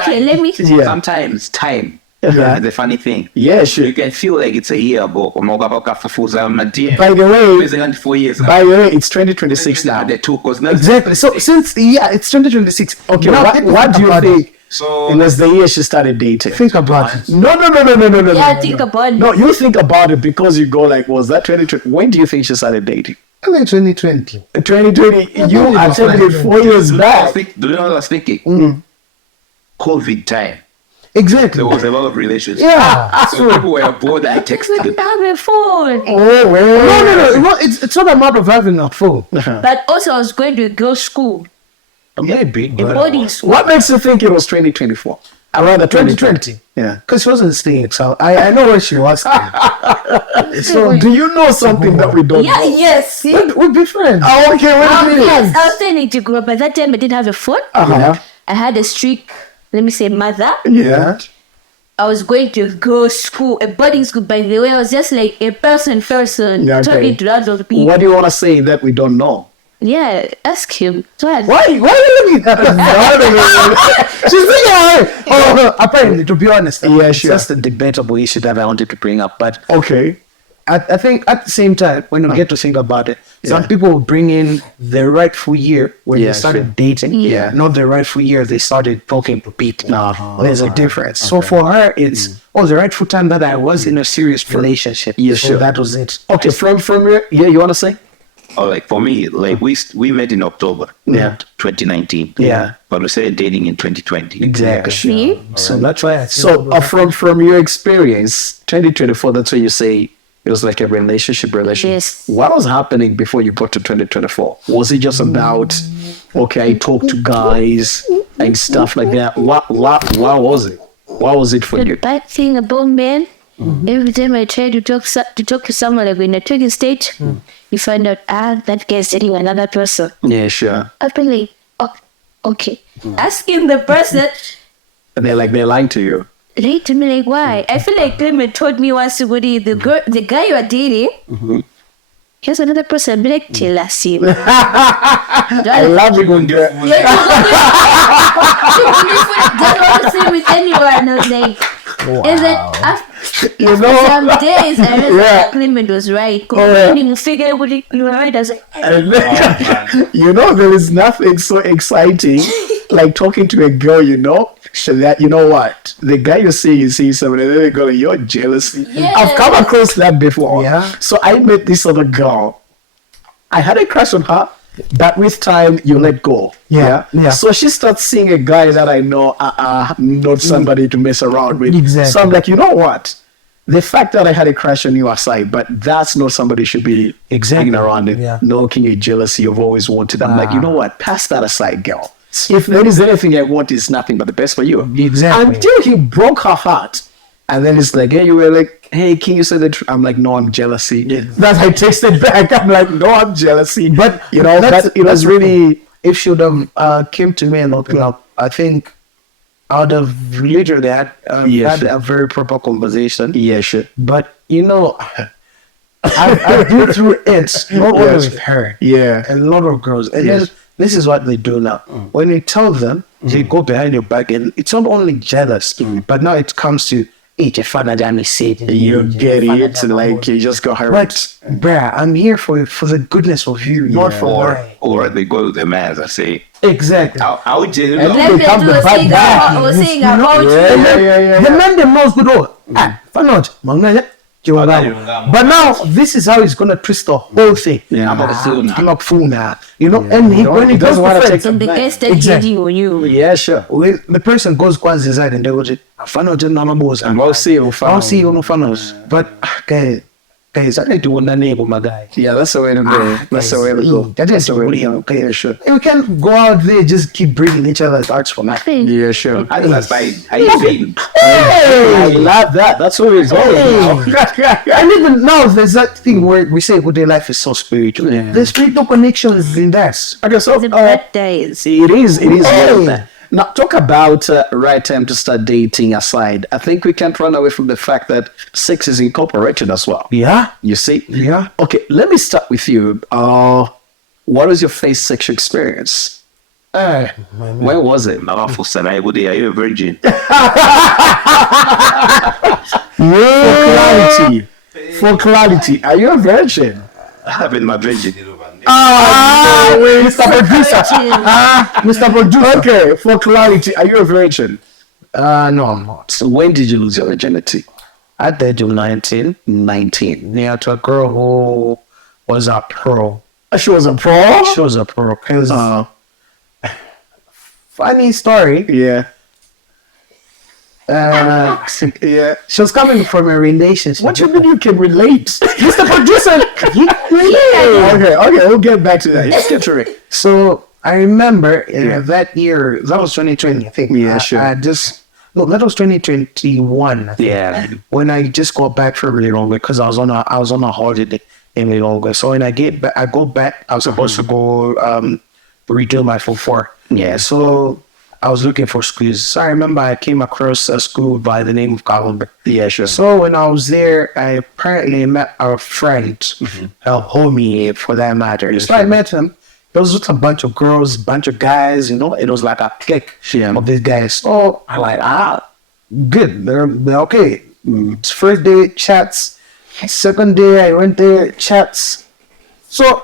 Okay, let me. Yeah. Sometimes time. Yeah. The funny thing. Yeah, sure. You can feel like it's a year ago. By the way, 4 years. by the way, it's 2026 now. The two, because Exactly. So since it's 2026. Okay, now what do you think? So And that's the year she started dating. Think about it. No. Yeah, think about it. No, you think about it because you go like, was that 2020? When do you think she started dating? I think 2020. 2020. You it was attended like 4 years back. do you know what I was thinking? COVID time. Exactly. There was a lot of relationships. Yeah. So people were bored and texted. Have a phone. Oh, well. No. It's not a matter of having a phone. But also, I was going to a girls' school, Maybe. a boarding school. What makes you think it was 2024? Around the 2020. Yeah. Because she wasn't staying. So I know where she was staying. So do you know something that we don't Yeah, know? yes. See? We'd be friends. Oh, okay, wait a minute. Yes, I was planning to grow up. By that time, I didn't have a phone. Uh-huh. I had a strict, let me say, mother. Yeah. I was going to go school, a boarding school. By the way, I was just like a person, Yeah, okay. talking to other people. What do you want to say that we don't know? Yeah, ask him. Why are you looking at us? No. She's thinking, oh, apparently, to be honest, Yeah, it's sure. just a debatable issue that I wanted to bring up. But Okay. I think at the same time, when you get to think about it, some people will bring in the rightful year when Yeah, they started sure. dating, Yeah. not the rightful year they started talking to people. There's a difference. So Okay. for her, it's the rightful time that I was in a serious relationship. Yeah, so sure. that was it. Okay, from your, yeah, you want to say? Or like for me, like we met in October. Yeah. 2019. Yeah. But we started dating in 2020. Exactly. See? So that's why I think So from your experience, 2024, that's what you say it was like a relationship. Yes. What was happening before you got to 2024? Was it just about, okay, I talk to guys and stuff like that? What was it? What was it for The you? bad thing about men, every time I try to talk to someone, like in a talking stage, you find out, that guy's dating another person. Yeah, sure. I've been like, okay. Asking the person, And they're lying to you. lie to me, like, why? I feel like Clement told me once, Woody, the guy you are dating, here's another person. I'd be like, tell us him. I love it when you're... Don't want to see with anyone. I was like, and then after You know? some days, I realized Yeah. that Clement was right. yeah. I didn't figure out what you were right. I was like, You know, there is nothing so exciting like talking to a girl, you know, so that, you know what, the guy you see someone and then they go, you're jealousy. Yeah. I've come across that before. Yeah. So I met this other girl. I had a crush on her, but with time you let go. Yeah. So she starts seeing a guy that I know, not somebody to mess around with. Exactly. So I'm like, you know what? The fact that I had a crush on you aside, but that's not somebody you should be hanging around with. Yeah. No, can you jealousy you've always wanted. I'm like, you know what? Pass that aside, girl. If there is anything I want, it's nothing but the best for you. Exactly. Until he broke her heart. And then it's like, hey, you were like, hey, can you say the truth? I'm like, no, I'm jealousy. That I texted back. I'm like, no, I'm jealousy. But you know, that's- it was that's really, if she would have came to me and opened up, I think would have literally had a very proper conversation. Yeah, sure. But I've been through it, not only with her. Yeah. A lot of girls. And then this is what they do now. When you tell them, they go behind your back, and it's not only jealous, but now it comes to you get it, like you just got hurt. But bruh, I'm here for the goodness of you, not for or they go to the man and say exactly. I would tell you. And then they become the bad guy. The man them knows good old. But now this is how he's gonna twist the whole thing. I'm a fool now. And when he doesn't want to take the guest that you you. Yeah, sure. When the person goes quasi inside and they go to I'll see you no funnels. But guys, I need to want that neighbor, my guy. Yeah, that's the way to go. That's the way to go. That's the way to go. Okay, sure. We can't go out there just keep breaking each other's hearts for nothing. Yeah, sure. I that's how you feel. I love that. That's what it's all about. And even now, there's that thing where we say good day life is so spiritual. Yeah. The spiritual connection is in that. Okay, so The bad days. it is. Now, talk about right time to start dating aside. I think we can't run away from the fact that sex is incorporated as well. Yeah. You see? Yeah. Okay, let me start with you. What was your first sexual experience? Where was it? Are you a virgin? For clarity, are you a virgin? I have been my virgin. Mr. Producer. Mr. Producer. Okay, for clarity, are you a virgin? No, I'm not. So when did you lose your virginity? At the age of 19, near to a girl who was a pro. She was a pro? She was a pro. Cause, funny story. Yeah. Yeah. She was coming from a relationship. What do you mean you can relate? Mr. Producer! Okay, we'll get back to that. Let's get to it. So, I remember that year, that was 2020, I think. Yeah, sure. That was 2021, I think. Yeah. When I just got back from Lilongwe, because I was on a holiday in Lilongwe. So when I go back, I was supposed to go redo my Form 4. Yeah. So I was looking for schools. So I remember I came across a school by the name of Kalumba. Yeah, sure. So when I was there, I apparently met our friend, a homie for that matter. So I met him. There was just a bunch of girls, bunch of guys, it was like a clique of these guys. So I'm like, good. They're okay. First day, chats. Second day, I went there, chats. So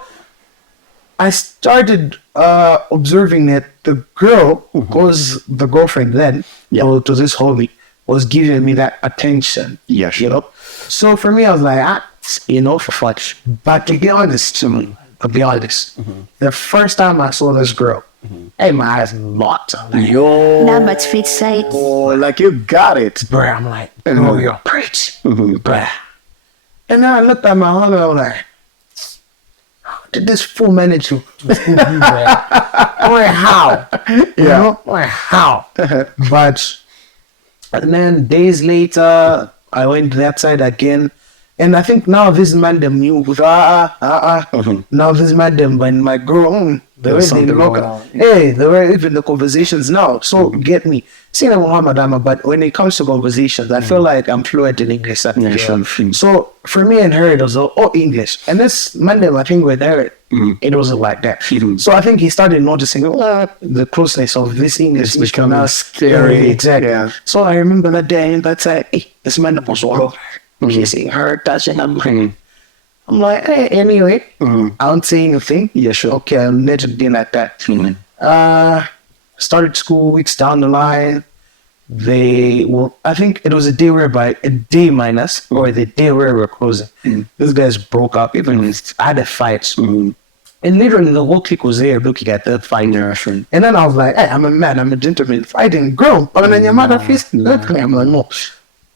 I started observing that the girl, who was the girlfriend then, to this homie, was giving me that attention. Yeah, sure. So for me, I was like, for fun. But to be honest, the first time I saw this girl, hey, my eyes locked. Yo. Not much fit sight. Oh, like you got it. Bruh, I'm like, oh, you're pretty. Bruh. And then I looked at my mother, I was like, how did this fool manage to fool me, bruh? I'm like, how? I'm like, how? But, and then days later, I went to that side again. And I think now this man them knew, now this man them, when my girl, they were even the conversations now. So get me, see Muhammad, but when it comes to conversations, I feel like I'm fluent in English. So for me and her, it was all English. And this man them, I think with her, it wasn't like that. So I think he started noticing the closeness of this English becoming scary. Exactly. Yeah. So I remember that day, and that's like, hey, this man was all kissing her, touching her. I'm like, hey, anyway, I don't say anything. Yeah, sure. Okay, I'll let it be like that. Started school weeks down the line. I think it was a day whereby a day minus or the day where we were closing. These guys broke up. Even I had a fight. And literally the whole clique was there looking at the fighter. And then I was like, hey, I'm a man, I'm a gentleman. Fighting, girl. But then your mother faced me. I'm like, no.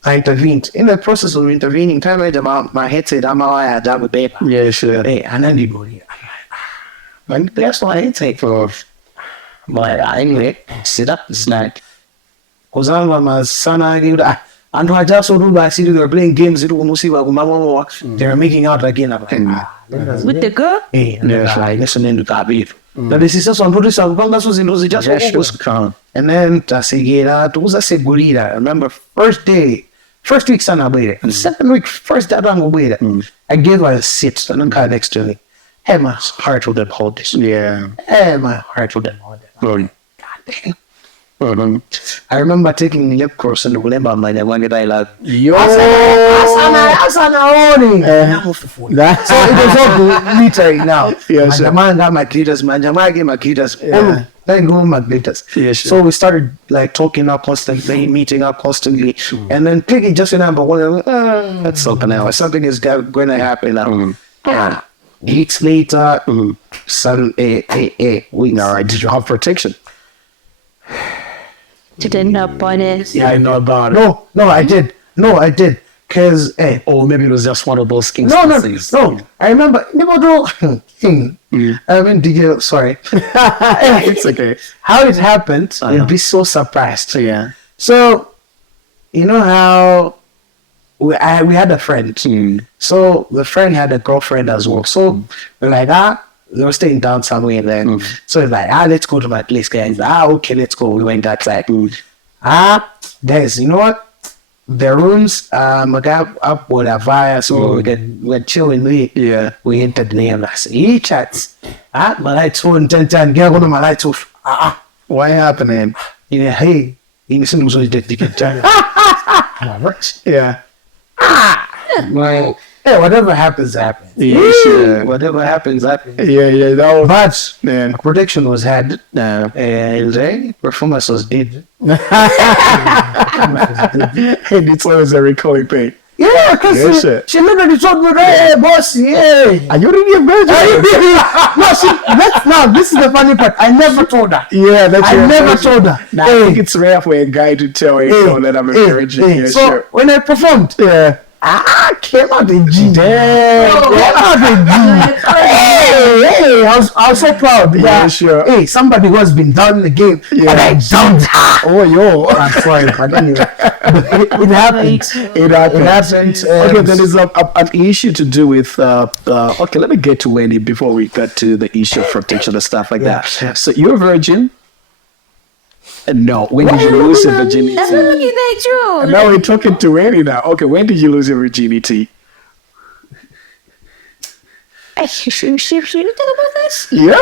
I intervened. In the process of intervening, time I had my headset, I'm a baby. Yeah, sure. Hey, and then you go, man, that's my headset for. But anyway, sit up this night. Because I'm my son, and I just do I see they were playing games, they were making out again. I'm like, with the girl? hey, and they're like listening to Kabir. ndadisisaso anthu kupangaso zinthu zichaso and then tasekera tikusasegulira. I remember first week sanabwere, second week first day atangobwera, I gave her a seat and I'm next to me. Hey, my heart wouldn't hold this. Yeah. Hey, my heart wouldn't hold it. God damn. I remember taking lip course and kulemba manje kwangetaila Yo. That's so it was all military now. Yes. Manjamanga maglitters, manjamage maglitters. Then go maglitters. Yes. So we started like talking up constantly, meeting up constantly, and then Piggy just remember that's something else. Something is going to happen now. Weeks later, we now did you have protection? Didn't know about it. Yeah, I know about it. No, I did. Cause or maybe it was just one of those things. No. I remember. I mean, sorry. It's okay. How it happened? You'll be so surprised. Yeah. So, you know how we had a friend. So the friend had a girlfriend as well. So we're like, they were staying down somewhere there. So it's like, let's go to my place, guys. Okay, let's go. We went that side. Guys, you know what? The rooms, I got up with a fire, so we're chilling. We entered the name. I said, he chats. My lights on 10 get one of my lights off. What happening? Yeah, hey, you listen to the ticket. Yeah. Well, hey, whatever happens, happens. Yeah, sure. Whatever happens, happens. Yeah. But protection was had. And performance was did. And it's always a recurring thing. Yeah, because she literally told me, hey, boss, yeah. Are you really a virgin? No, this is the funny part. I never told her. Yeah, I never told her. Nah, I think it's rare for a guy to tell you that I'm a virgin. Yeah, so sure. When I performed, came out in G. Damn. Came out in G. Hey, I was so proud. Yeah, sure. Hey, somebody who has been down in the game. Yeah. And I jumped. I'm sorry, but anyway. It happened. It happened. Okay, there is an issue to do with, okay, let me get to Wendy before we get to the issue of protection and stuff like that. Yeah. So you're a virgin. No, when did you lose your virginity? That's not true. Now we're talking to Wendy now. Okay, when did you lose your virginity? Should we talk about this? Yeah,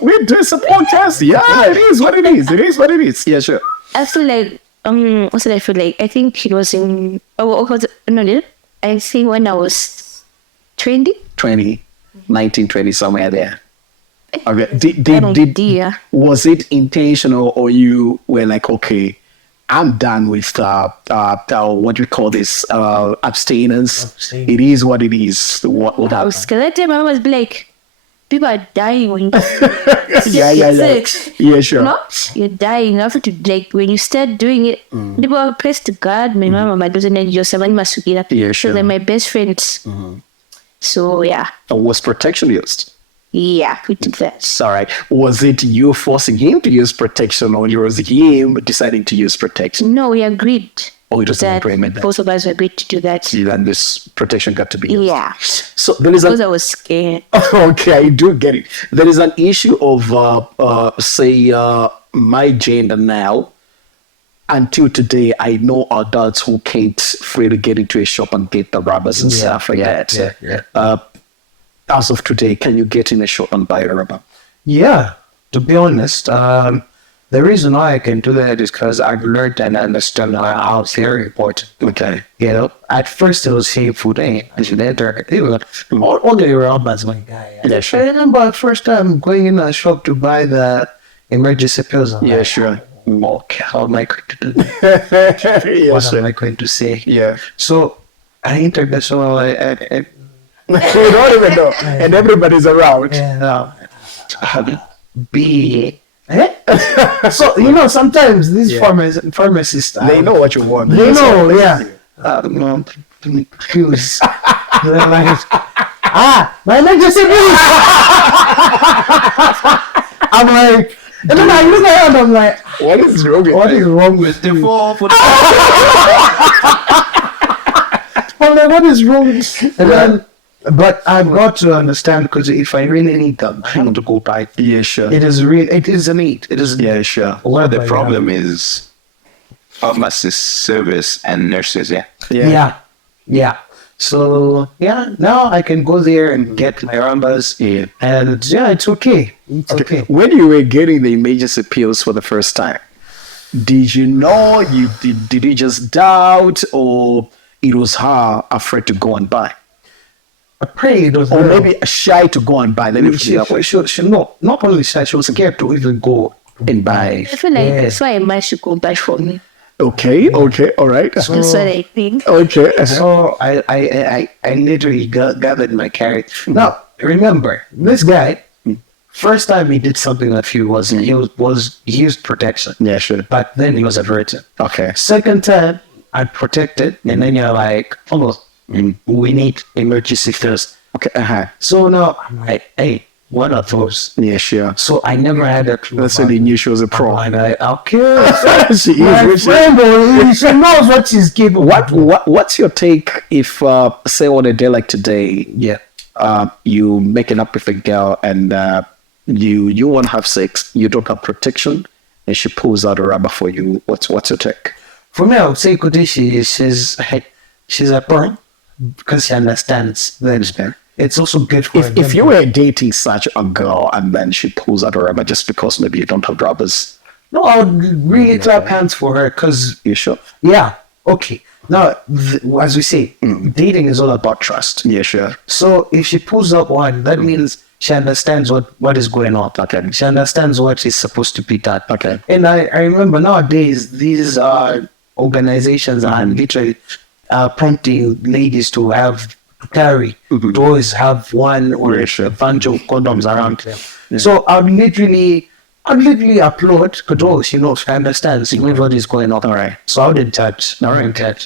we do. It's a podcast. Yeah, it is what it is. Yeah, sure. I feel like, what did I feel like? I think it was in, I think when I was 20. 19, 20, somewhere there. Okay. Was it intentional, or you were like, okay, I'm done with what we call this abstinence. It is what it is. What happened? I was scared. My mom was like, people are dying when yeah, sure. No, you're dying after like when you start doing it. People are praised to God. My mama doesn't need your seven masukira. Yeah, sure. So they're my best friends. So yeah. Was protection used? Yeah, we did that. All right. Was it you forcing him to use protection, or was it him deciding to use protection? No, we agreed. Oh, it was an agreement. Both of us agreed to do that. And this protection got to be used. Yeah. So there is because I was scared. Okay, I do get it. There is an issue of, my gender now. Until today, I know adults who can't freely get into a shop and get the rubbers and stuff like that. Yeah. As of today, can you get in a shop and buy a rubber? Yeah, to be honest, the reason why I can do that is because I've learned and understand how it's very important. Okay. You know, at first it was shameful. I should enter. Only rubbers, my guy. Yeah, sure. I remember the first time going in a shop to buy the emergency pills. Yeah, sure. Okay, how am I going to do that? What am I going to say? Yeah. So I entered the shop and you don't even know, and everybody's around. Yeah. So you know, sometimes these pharmacists, they know what you want. They know, yeah. Pills. My emergency pills. I'm like, and then I look around. I'm like, what is wrong with the four? I'm like, what is wrong? And then But I've got to understand, because if I really need them, I want to go buy. Yeah, sure. It is a need. It is. Yeah, sure. Well, the problem is pharmacists, service, and nurses. Yeah. So now I can go there and get my rambas, and it's okay. It's okay. When you were getting the emergency pills for the first time, did you know did you just doubt, or it was her afraid to go and buy? I pray it was Or maybe shy to go and buy. Let me put it that way. She not only shy, she was scared to even go and buy. I feel like that's why a man should go buy for me. Okay, all right. That's what I think. Okay. So I literally gathered my carrot. Now remember, this guy, first time he did something that he used protection. Yeah, sure. But then he was averted. Okay. Second time I protected, and then you're like, we need emergency first. Okay. So now I'm like, hey, what are those? Yeah, sure. So I never had a clue. That's when they knew she was a pro. I'm like, okay. She is. My friend, she knows what she's capable. What's your take if, say, on a day like today, you making up with a girl and you want to have sex, you don't have protection, and she pulls out a rubber for you? What's your take? For me, I would say Kuti, she's a pro because she understands the respect. It's also good for if you were dating such a girl and then she pulls out a rubber just because maybe you don't have rubbers. No, I would really clap hands for her, because You sure? yeah, okay. Now, as we say, dating is all about trust. Yeah, sure. So if she pulls up one, that means she understands what is going on. Okay. She understands what is supposed to be done. Okay. And I remember nowadays these organizations are literally prompting ladies to carry, to always have one or a bunch of condoms around. Yeah. So I'd literally applaud because she knows, she understands, she knows what is going on. All right. So I wouldn't touch.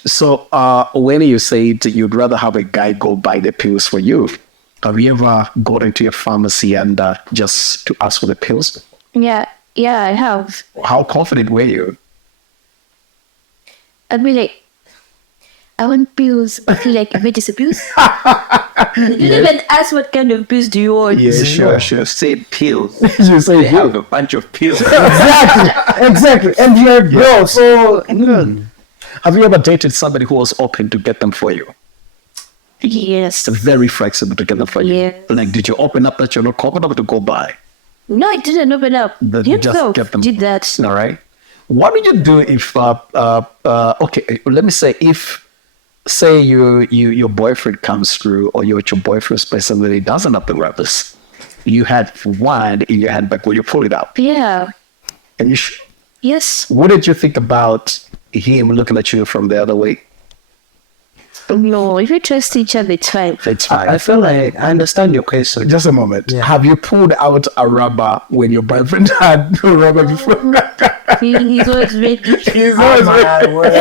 So when you said you'd rather have a guy go buy the pills for you, have you ever gone into your pharmacy and just to ask for the pills? Yeah, I have. How confident were you? I'd be like, I want pills. I feel like emergency pills. You didn't even ask what kind of pills do you want. Yeah, sure. Say pills. You say They have a bunch of pills. Exactly. And you're a girl, so Have you ever dated somebody who was open to get them for you? Yes. Very flexible to get them for you. Yeah. Like, did you open up that you're not comfortable to go buy? No, it didn't open up. That You you just himself get them. did that. All right. What do you do if okay, let me say, if say your boyfriend comes through, or you're with your boyfriend's place and he doesn't have the rubbers, you had wine in your handbag, will you pull it out? Yeah. And Yes. what did you think about him looking at you from the other way? No, if you trust each other, it's fine. It's fine. I feel like I understand your question. Just a moment. Yeah. Have you pulled out a rubber when your boyfriend had no rubber before? He's always ready. He's always My word.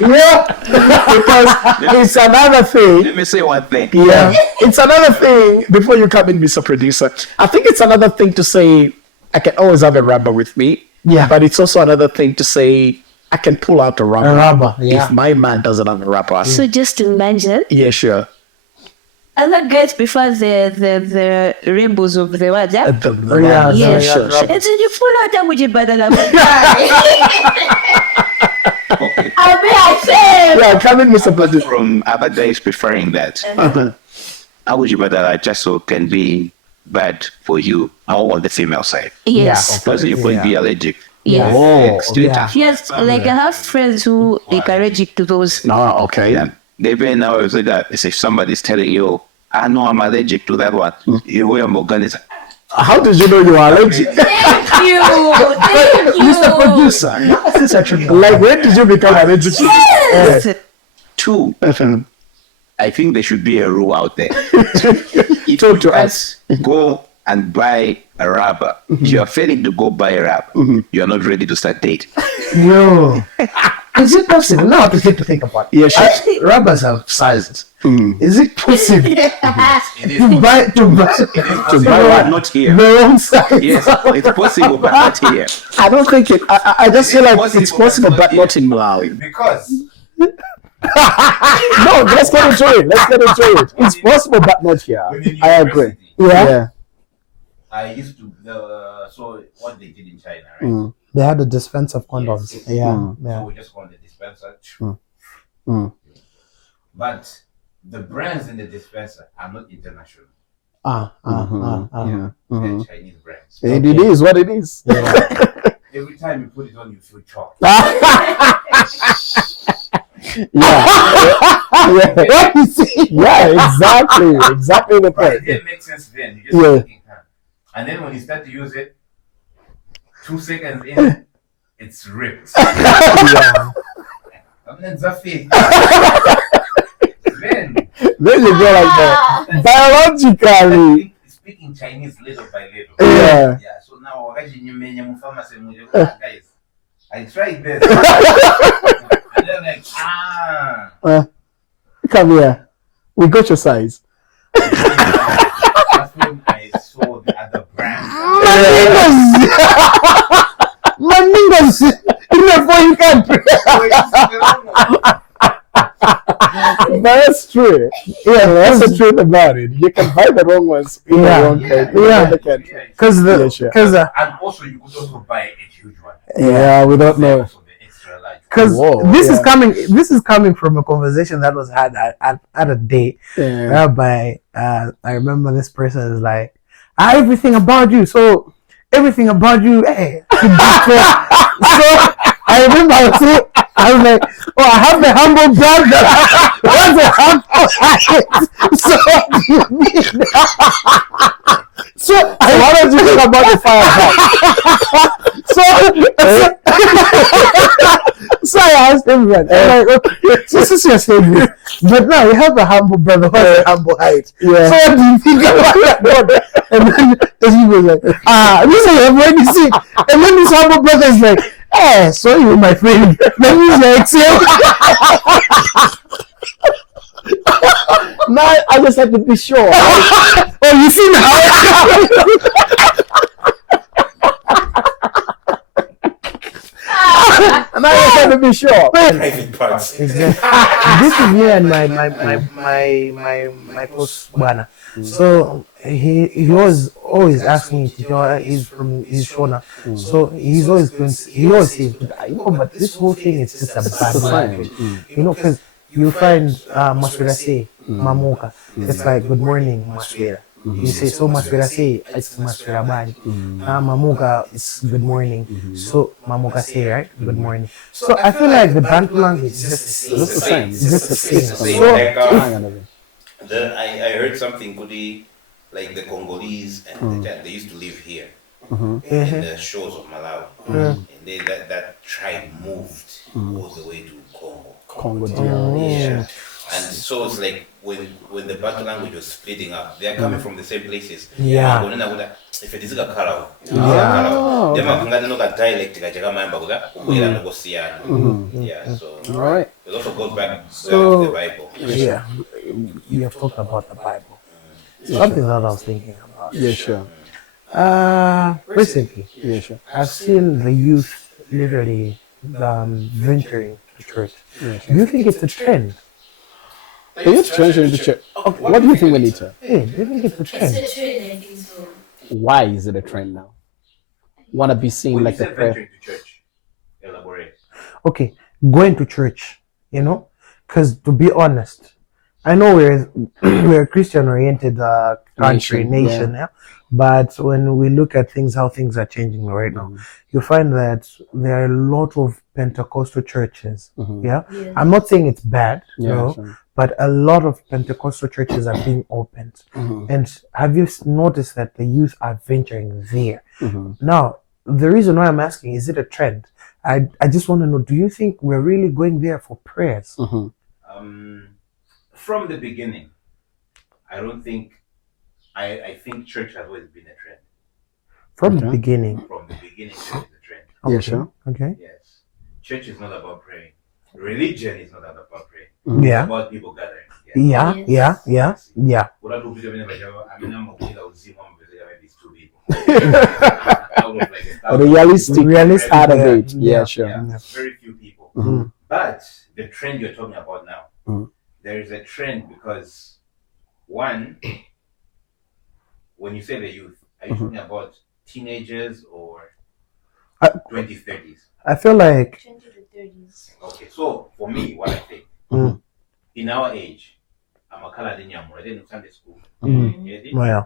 yeah, because it's another thing. Let me say one thing. Yeah, it's another thing. Before you come in, Mr. Producer, I think it's another thing to say I can always have a rubber with me. Yeah. But it's also another thing to say I can pull out a rubber. A rubber, yeah. If my man doesn't have a rubber. So just imagine. Yeah, sure. Other guys prefer the rainbows of the what? Yeah. Yeah, Yes. sure. And so you pull out that with your brother. Yeah, come in, Mr. Producer. From other guys preferring that. How would you rather just so can be bad for you, or on the female side? Yes. Because you could be allergic. Yes. Oh, Yeah. Yes. Like I have friends who are allergic to those. no, okay. Yeah. They may now say that if somebody's telling you, I know I'm allergic to that one, you wear Morganiza. How did you know you are allergic? Thank you. Thank you. Mr. Producer, this is actually like, when did you become allergic? Yes. Two, I think there should be a rule out there. If Talk you to guys go and buy a rubber, you are failing to go buy a rubber, you are not ready to start dating. No. Is it possible? Now I have to think about it. Yeah, sure. Rubbers have sizes. Is it possible to buy But not here. the wrong size? Yes, it's possible, but not here. I don't think it. I just feel like it's possible, but not in Malawi. Because No, let's get into it. It's possible, but not here. I agree. Yeah. I used to so what they did in China, right? They had a dispenser of condoms. Yes. Yeah. So we just call the dispenser. But the brands in the dispenser are not international. They're Chinese brands. And it is what it is. Yeah. Every time you put it on, you feel chopped. Exactly the But point. it didn't make sense then. You just thinking, and then when you start to use it, 2 seconds in, it's ripped. And then Zafi. Then you go like that. Biologically. Speaking Chinese little by little. Yeah. So now, guys, I tried this. And they're like, Come here. We got your size. That's when I saw the other brand. My niggas in a foreign country. That's true. Yeah, that's the truth about it. You can buy the wrong ones in the wrong country. Because and also you could also buy a huge one. Yeah, we don't know. Because this is coming from a conversation that was had at a date whereby I remember this person is like, everything about you, hey. So I remember I was like, I have the humble brag that what's a humble height? So what do you mean? So why don't you think about the fire? So I asked everyone, I'm like, okay, so this is your statement. But now you have a humble brother, what's a humble height? Yeah. So what do you think about that? And then he was like, this is I've already seen. And then this humble brother is like, so you my friend. Then he's like, now I just had to be sure. You see now? And I just had to be sure. Private parts. Exactly. This is me and my close bwana. So he was always asking me, he's Shona. So he always says, but this whole thing is just a bad language. Because you find Maswera say, Mamoka. It's like good morning, Maswera. You say so Maswera say it's Maswera bani. Mamoka is good morning. So Mamoka say, right? Good morning. So I feel like the Bantu language is just the same. It's just the same. So I heard something like the Congolese and they used to live here in the shores of Malawi. And that tribe moved all the way to Congo. Yeah. And so it's like when the Bantu language was splitting up, they are coming from the same places. Yeah. If it is a color, they are dialect. Yeah. So all right. It also goes back to the Bible. Yeah. You have talked about the Bible. Something that I was thinking about. Yeah, sure. Recently, Yeah, sure. I've seen the youth literally venturing to church. Yeah, sure. Do you think it's a trend? The youth venturing to church. What do you think, Juanita? Do you think it's a trend? It's a trend, I think so. Why is it a trend now? Wanna be seen When like you a said prayer? venturing to church, elaborate. Okay, going to church, because to be honest, I know we're a Christian-oriented country, nation, yeah. But when we look at how things are changing right now, you find that there are a lot of Pentecostal churches. Yeah, I'm not saying it's bad, Sure. but a lot of Pentecostal churches are being opened. And have you noticed that the youth are venturing there? Now, the reason why I'm asking, is it a trend? I just want to know, do you think we're really going there for prayers? From the beginning, I think church has always been a trend. From the beginning. From the beginning, church is a trend. Yeah, sure. Okay. Yes. Church is not about praying. Religion is not about praying. Yeah. It's about people gathering. Yeah. Realistic part of it. Yeah, sure. Very few people. But the trend you're talking about now, there is a trend because one, when you say the youth, are you talking about teenagers or 20s, 30s? I feel like 20 to 30s. Okay, so for me, what I think, in our age, I'm a Caladinian, I didn't Sunday school. Yeah.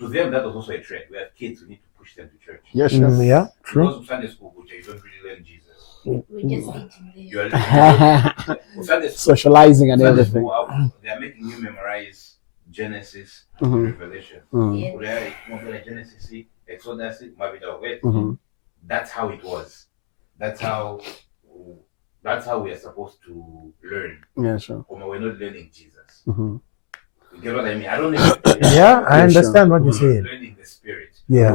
To them, that was also a trend. We have kids who need to push them to church. Yes, sure. Yeah, true. Because of Sunday school, you don't really learn Jesus. We just eating You are Sunday school, socializing and Sunday everything. school, they are making you memorize Genesis, Revelation. Genesis, Exodus, that's how it was. That's how we are supposed to learn. Yeah, sure. We're not learning Jesus. You get what I mean? I don't know. Yeah, I understand what you're saying. Learning the spirit. Yeah.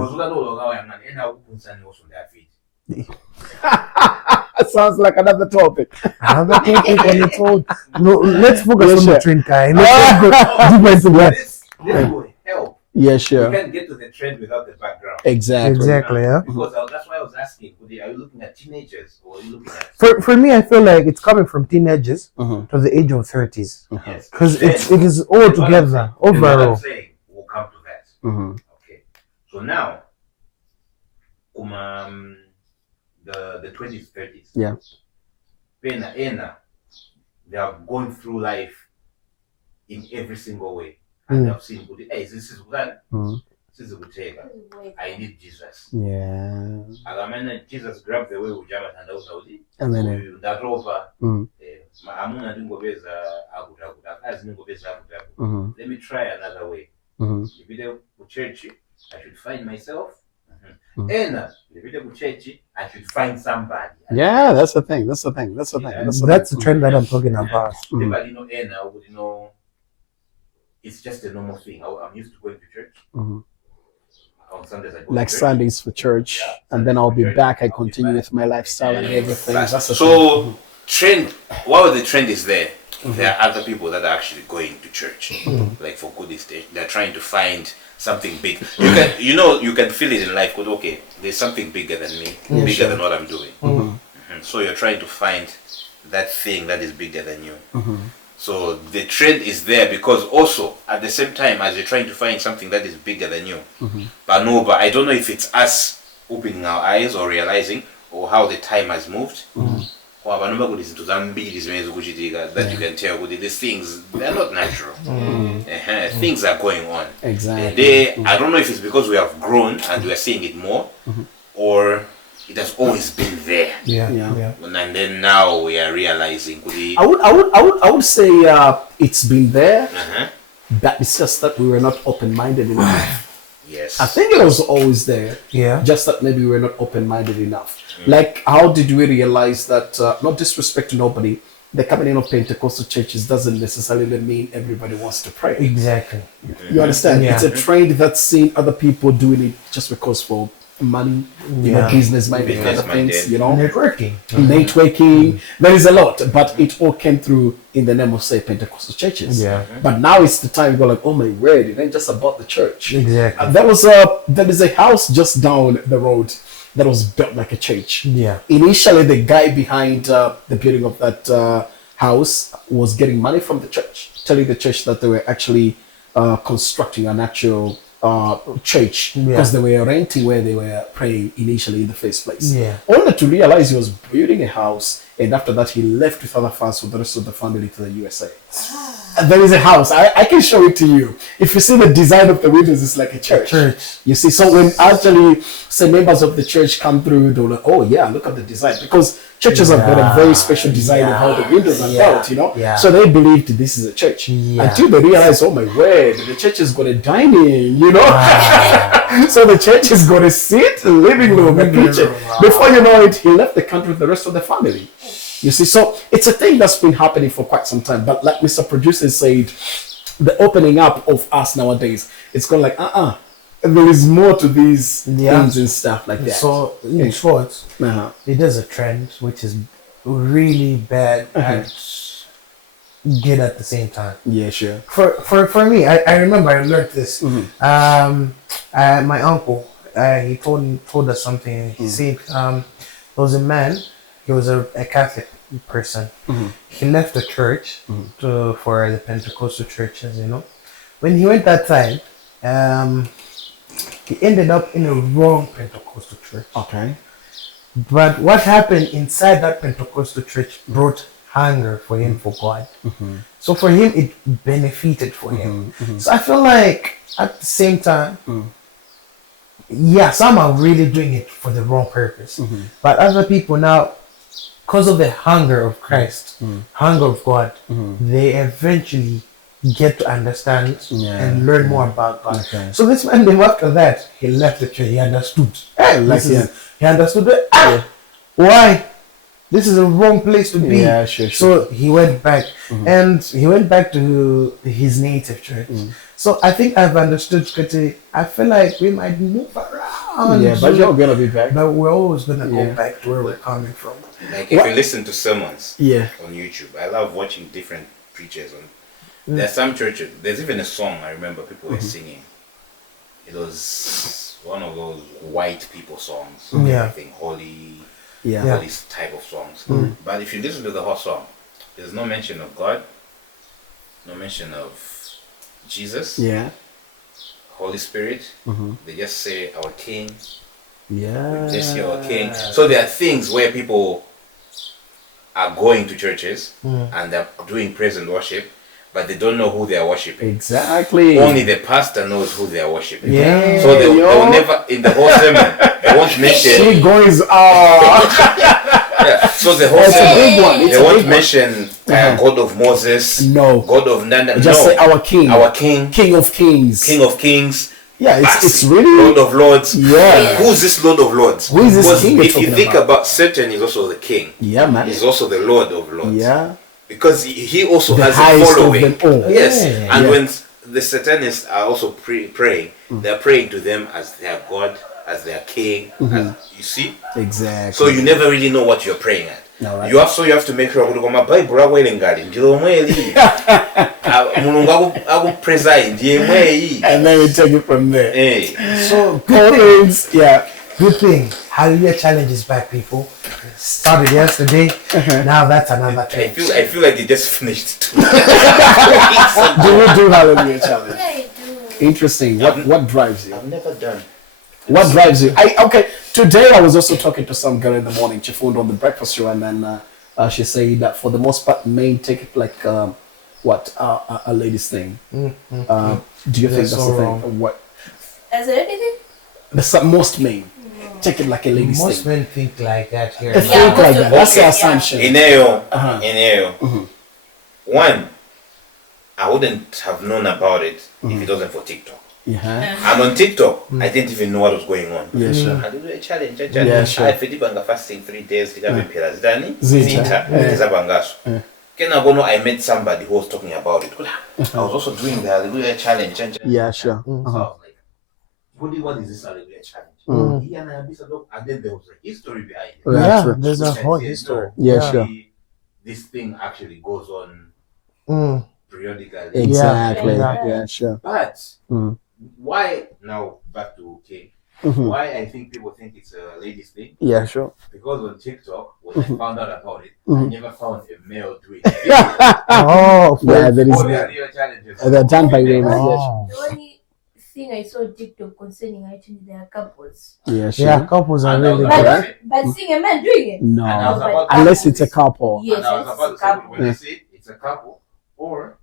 Sounds like another topic. Another topic on its own. No, let's focus on the trend, guy. Let's go deeper into that. This will help. Yeah, sure. You can't get to the trend without the background. Exactly. Yeah. Because that's why I was asking, are you looking at teenagers or are you looking at... For me, I feel like it's coming from teenagers to the age of 30s. Yes. Because it is all together, overall. What I'm saying, we'll come to that. Okay. So now, the 20s, 30s. Yeah. They have gone through life in every single way. And they have seen, hey, this is what this is good. I need Jesus. Yeah. And Jesus grabbed the way with Jama and Saudi. And then that over. Let me try another way. If you go to church, I should find myself. And if you go to church, I should find somebody. Yeah, that's the thing. That's the trend that I'm talking about. Everybody know, it's just a normal thing. I'm used to going to church. On Sundays I go like to church. Sundays for church, and then I'll be back. I continue with my lifestyle and everything. That's the so trend. While the trend is there, there are other people that are actually going to church, like for good estate. They're trying to find something big. You can feel it in life. But okay, there's something bigger than me, bigger than what I'm doing. So you're trying to find that thing that is bigger than you. So the trend is there because also at the same time as you're trying to find something that is bigger than you. But I don't know if it's us opening our eyes or realizing or how the time has moved. That you can tell these things, they're not natural. Things are going on. Exactly. I don't know if it's because we have grown and we are seeing it more, or it has always been there. And then now we are realizing. I would say it's been there, but it's just that we were not open-minded enough. Yes. I think it was always there. Yeah. Just that maybe we were not open-minded enough. Like, how did we realize that, not disrespect to nobody, the coming in of Pentecostal churches doesn't necessarily mean everybody wants to pray. Exactly. You understand? Yeah. It's a trend that's seen other people doing it just because for money, business-minded kind of things, networking. There is a lot, but it all came through in the name of, say, Pentecostal churches. But now it's the time you go like, oh my word, it ain't just about the church. Exactly. There is a house just down the road that was built like a church. Initially, the guy behind the building of that house was getting money from the church, telling the church that they were actually constructing an actual church because they were renting where they were praying initially in the first place. Only to realize he was building a house, and after that he left with other funds with the rest of the family to the USA. And there is a house. I can show it to you. If you see the design of the windows, it's like a church. You see, so when actually say members of the church come through, they're like, oh yeah, look at the design, because churches have got a very special design of how the windows are built, so they believed this is a church until they realized, oh my word, the church is going to dine in, so the church is going to sit, living room and kitchen. Before you know it, he left the country with the rest of the family. You see, so it's a thing that's been happening for quite some time. But like Mr. Producer said, the opening up of us nowadays, it's kind of like, there is more to these things and stuff like that. So, in short, it is a trend which is really bad and good at the same time. Yeah, sure. For me, I remember I learned this. My uncle, he told us something. He said, there was a man. he was a Catholic person. He left the church for the Pentecostal churches, you know. When he went that time, he ended up in a wrong Pentecostal church. Okay. But what happened inside that Pentecostal church brought hunger for him for God. So for him, it benefited for him. So I feel like at the same time, yeah, some are really doing it for the wrong purpose. But other people now, because of the hunger of Christ, hunger of God, they eventually get to understand and learn more about God. Okay. So this man, then after that, he left the church. He understood. He understood that. Why? This is a wrong place to be. Yeah, sure. So he went back, and he went back to his native church. So I think I've understood, Kati. I feel like we might move around. Yeah, but you're gonna be back. But we're always gonna go back to where we're coming from. Like if you listen to sermons on YouTube, I love watching different preachers on. There's some churches. There's even a song I remember people were singing. It was one of those white people songs. I think holy type of songs. But if you listen to the whole song, there's no mention of God, no mention of Jesus, Holy Spirit. They just say our King. We just say our King. So there are things where people are going to churches and they're doing praise and worship, but they don't know who they are worshiping. Exactly. Only the pastor knows who they are worshiping. Yeah. So they will never, in the whole sermon, they won't mention. She goes, So the whole sermon, they won't mention God of Moses. No. God of Nanda. Just say our King. Our King. King of Kings. King of Kings. Yeah, it's really Lord of Lords. Yeah. Who's this Lord of Lords? Who is this Because King? if you think about Satan, is also the King. Yeah, man. He's also the Lord of Lords. Yeah. Because he also The has a highest following. of them all. Yes. Yeah. And Yeah. when the Satanists are also praying, they're praying to them as their God, as their King. As, you see? Exactly. So you never really know what you're praying at. No, right. You have to make sure my Bible and then we take it from there. Hey. So Good thing. Hallelujah challenge is back, people. Started yesterday. Now that's another I challenge. feel like they just finished. Do we do Hallelujah challenge? Yeah, I do. Interesting. What drives you? I've never done. What drives you? Okay. Today I was also talking to some girl in the morning. She phoned on the breakfast show, and then she said that for the most part, men take it like a lady's thing. Do you think that's so the wrong. thing? What? Is it anything? Most men take it like a lady's Most thing. men think like that here. They think like that. That's the assumption. One, I wouldn't have known about it if it wasn't for TikTok. And on TikTok, I didn't even know what was going on. Yeah, sure. I do a challenge. Yeah, sure. I fed fasting 3 days. Zita. I met somebody who was talking about it. I was also doing the Hallelujah challenge. Yeah, sure. So I was like, what is this Hallelujah challenge? And then there was a history behind it. Yeah, Yeah, there's a Which I whole didn't history. know. Yeah, Yeah. sure. This thing actually goes on periodically. Exactly. Yeah. Yeah, sure. But why now back to King? Why I think people think it's a ladies thing? Yeah, sure. Because on TikTok, when I found out about it, I never found a male doing it. Oh, Yeah, there is. All the real challenges. They're done by women. Oh. The only thing I saw on TikTok concerning actually there are couples. Yeah, sure. Yeah, couples are And really I was good. about to say- But seeing a man doing it. No, And I was about to unless say- it's a couple. Yes, and I was it's about a to say, couple. when I say it's a couple, or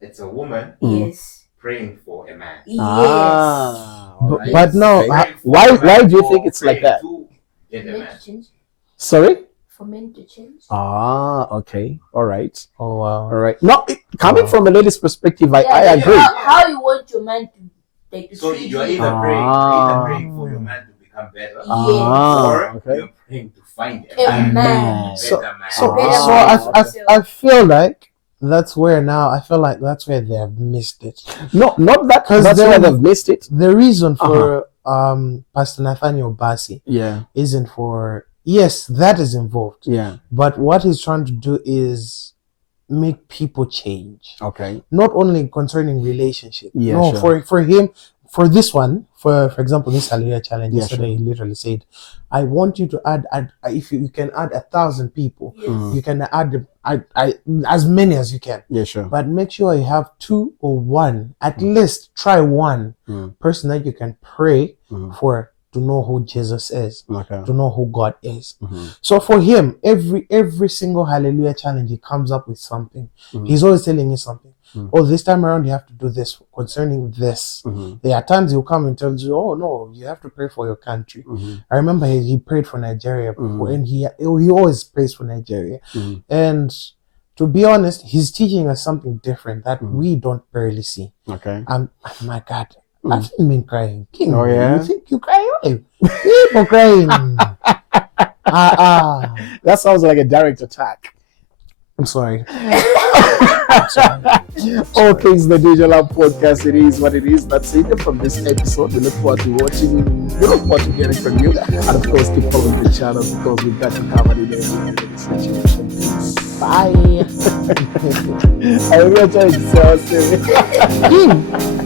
it's a woman Yes. praying for a man. Yes. Alright. But no, Praying for why- a man why do you or think it's like praying that? to get a Men man. to change. Sorry? For men to change. Okay. All right. Oh wow. All right. No, coming from a lady's perspective, I agree. How you want your man to like to So treat you're you. either praying for your man to become better, or Okay. you're praying to find A a man. man. So- Better man. So, better so man. I feel like that's where that's where they have missed it. No, not that. 'Cause That's why then- they've missed it. The reason for Pastor Nathaniel Bassi Yeah. isn't for, yes, that is involved, Yeah. but what he's trying to do is make people change, Okay. not only concerning relationship. Yeah, no, sure. for him, for this one, for example, this Hallelujah challenge, yesterday he literally said, I want you to add if you can add 1,000 people, you can add as many as you can. Yeah, sure. But make sure you have 2 or 1, at least try 1 person that you can pray for to know who Jesus is, to know who God is. So for him, every single Hallelujah challenge, he comes up with something. He's always telling you something. Oh, this time around you have to do this concerning this. There are times he'll come and tell you, oh no, you have to pray for your country. I remember he prayed for Nigeria before, and he always prays for Nigeria. And to be honest, he's teaching us something different that we don't barely see. Okay. My God, I've been crying. King, Oh yeah. you think you cry? People crying. That sounds like a direct attack. I'm sorry. All things the DJ Lab podcast, it is what it is. That's it from this episode. We look forward to watching. We look forward to hearing from you. And of course, keep following the channel because we've got you covered in every situation. Bye. I will try to say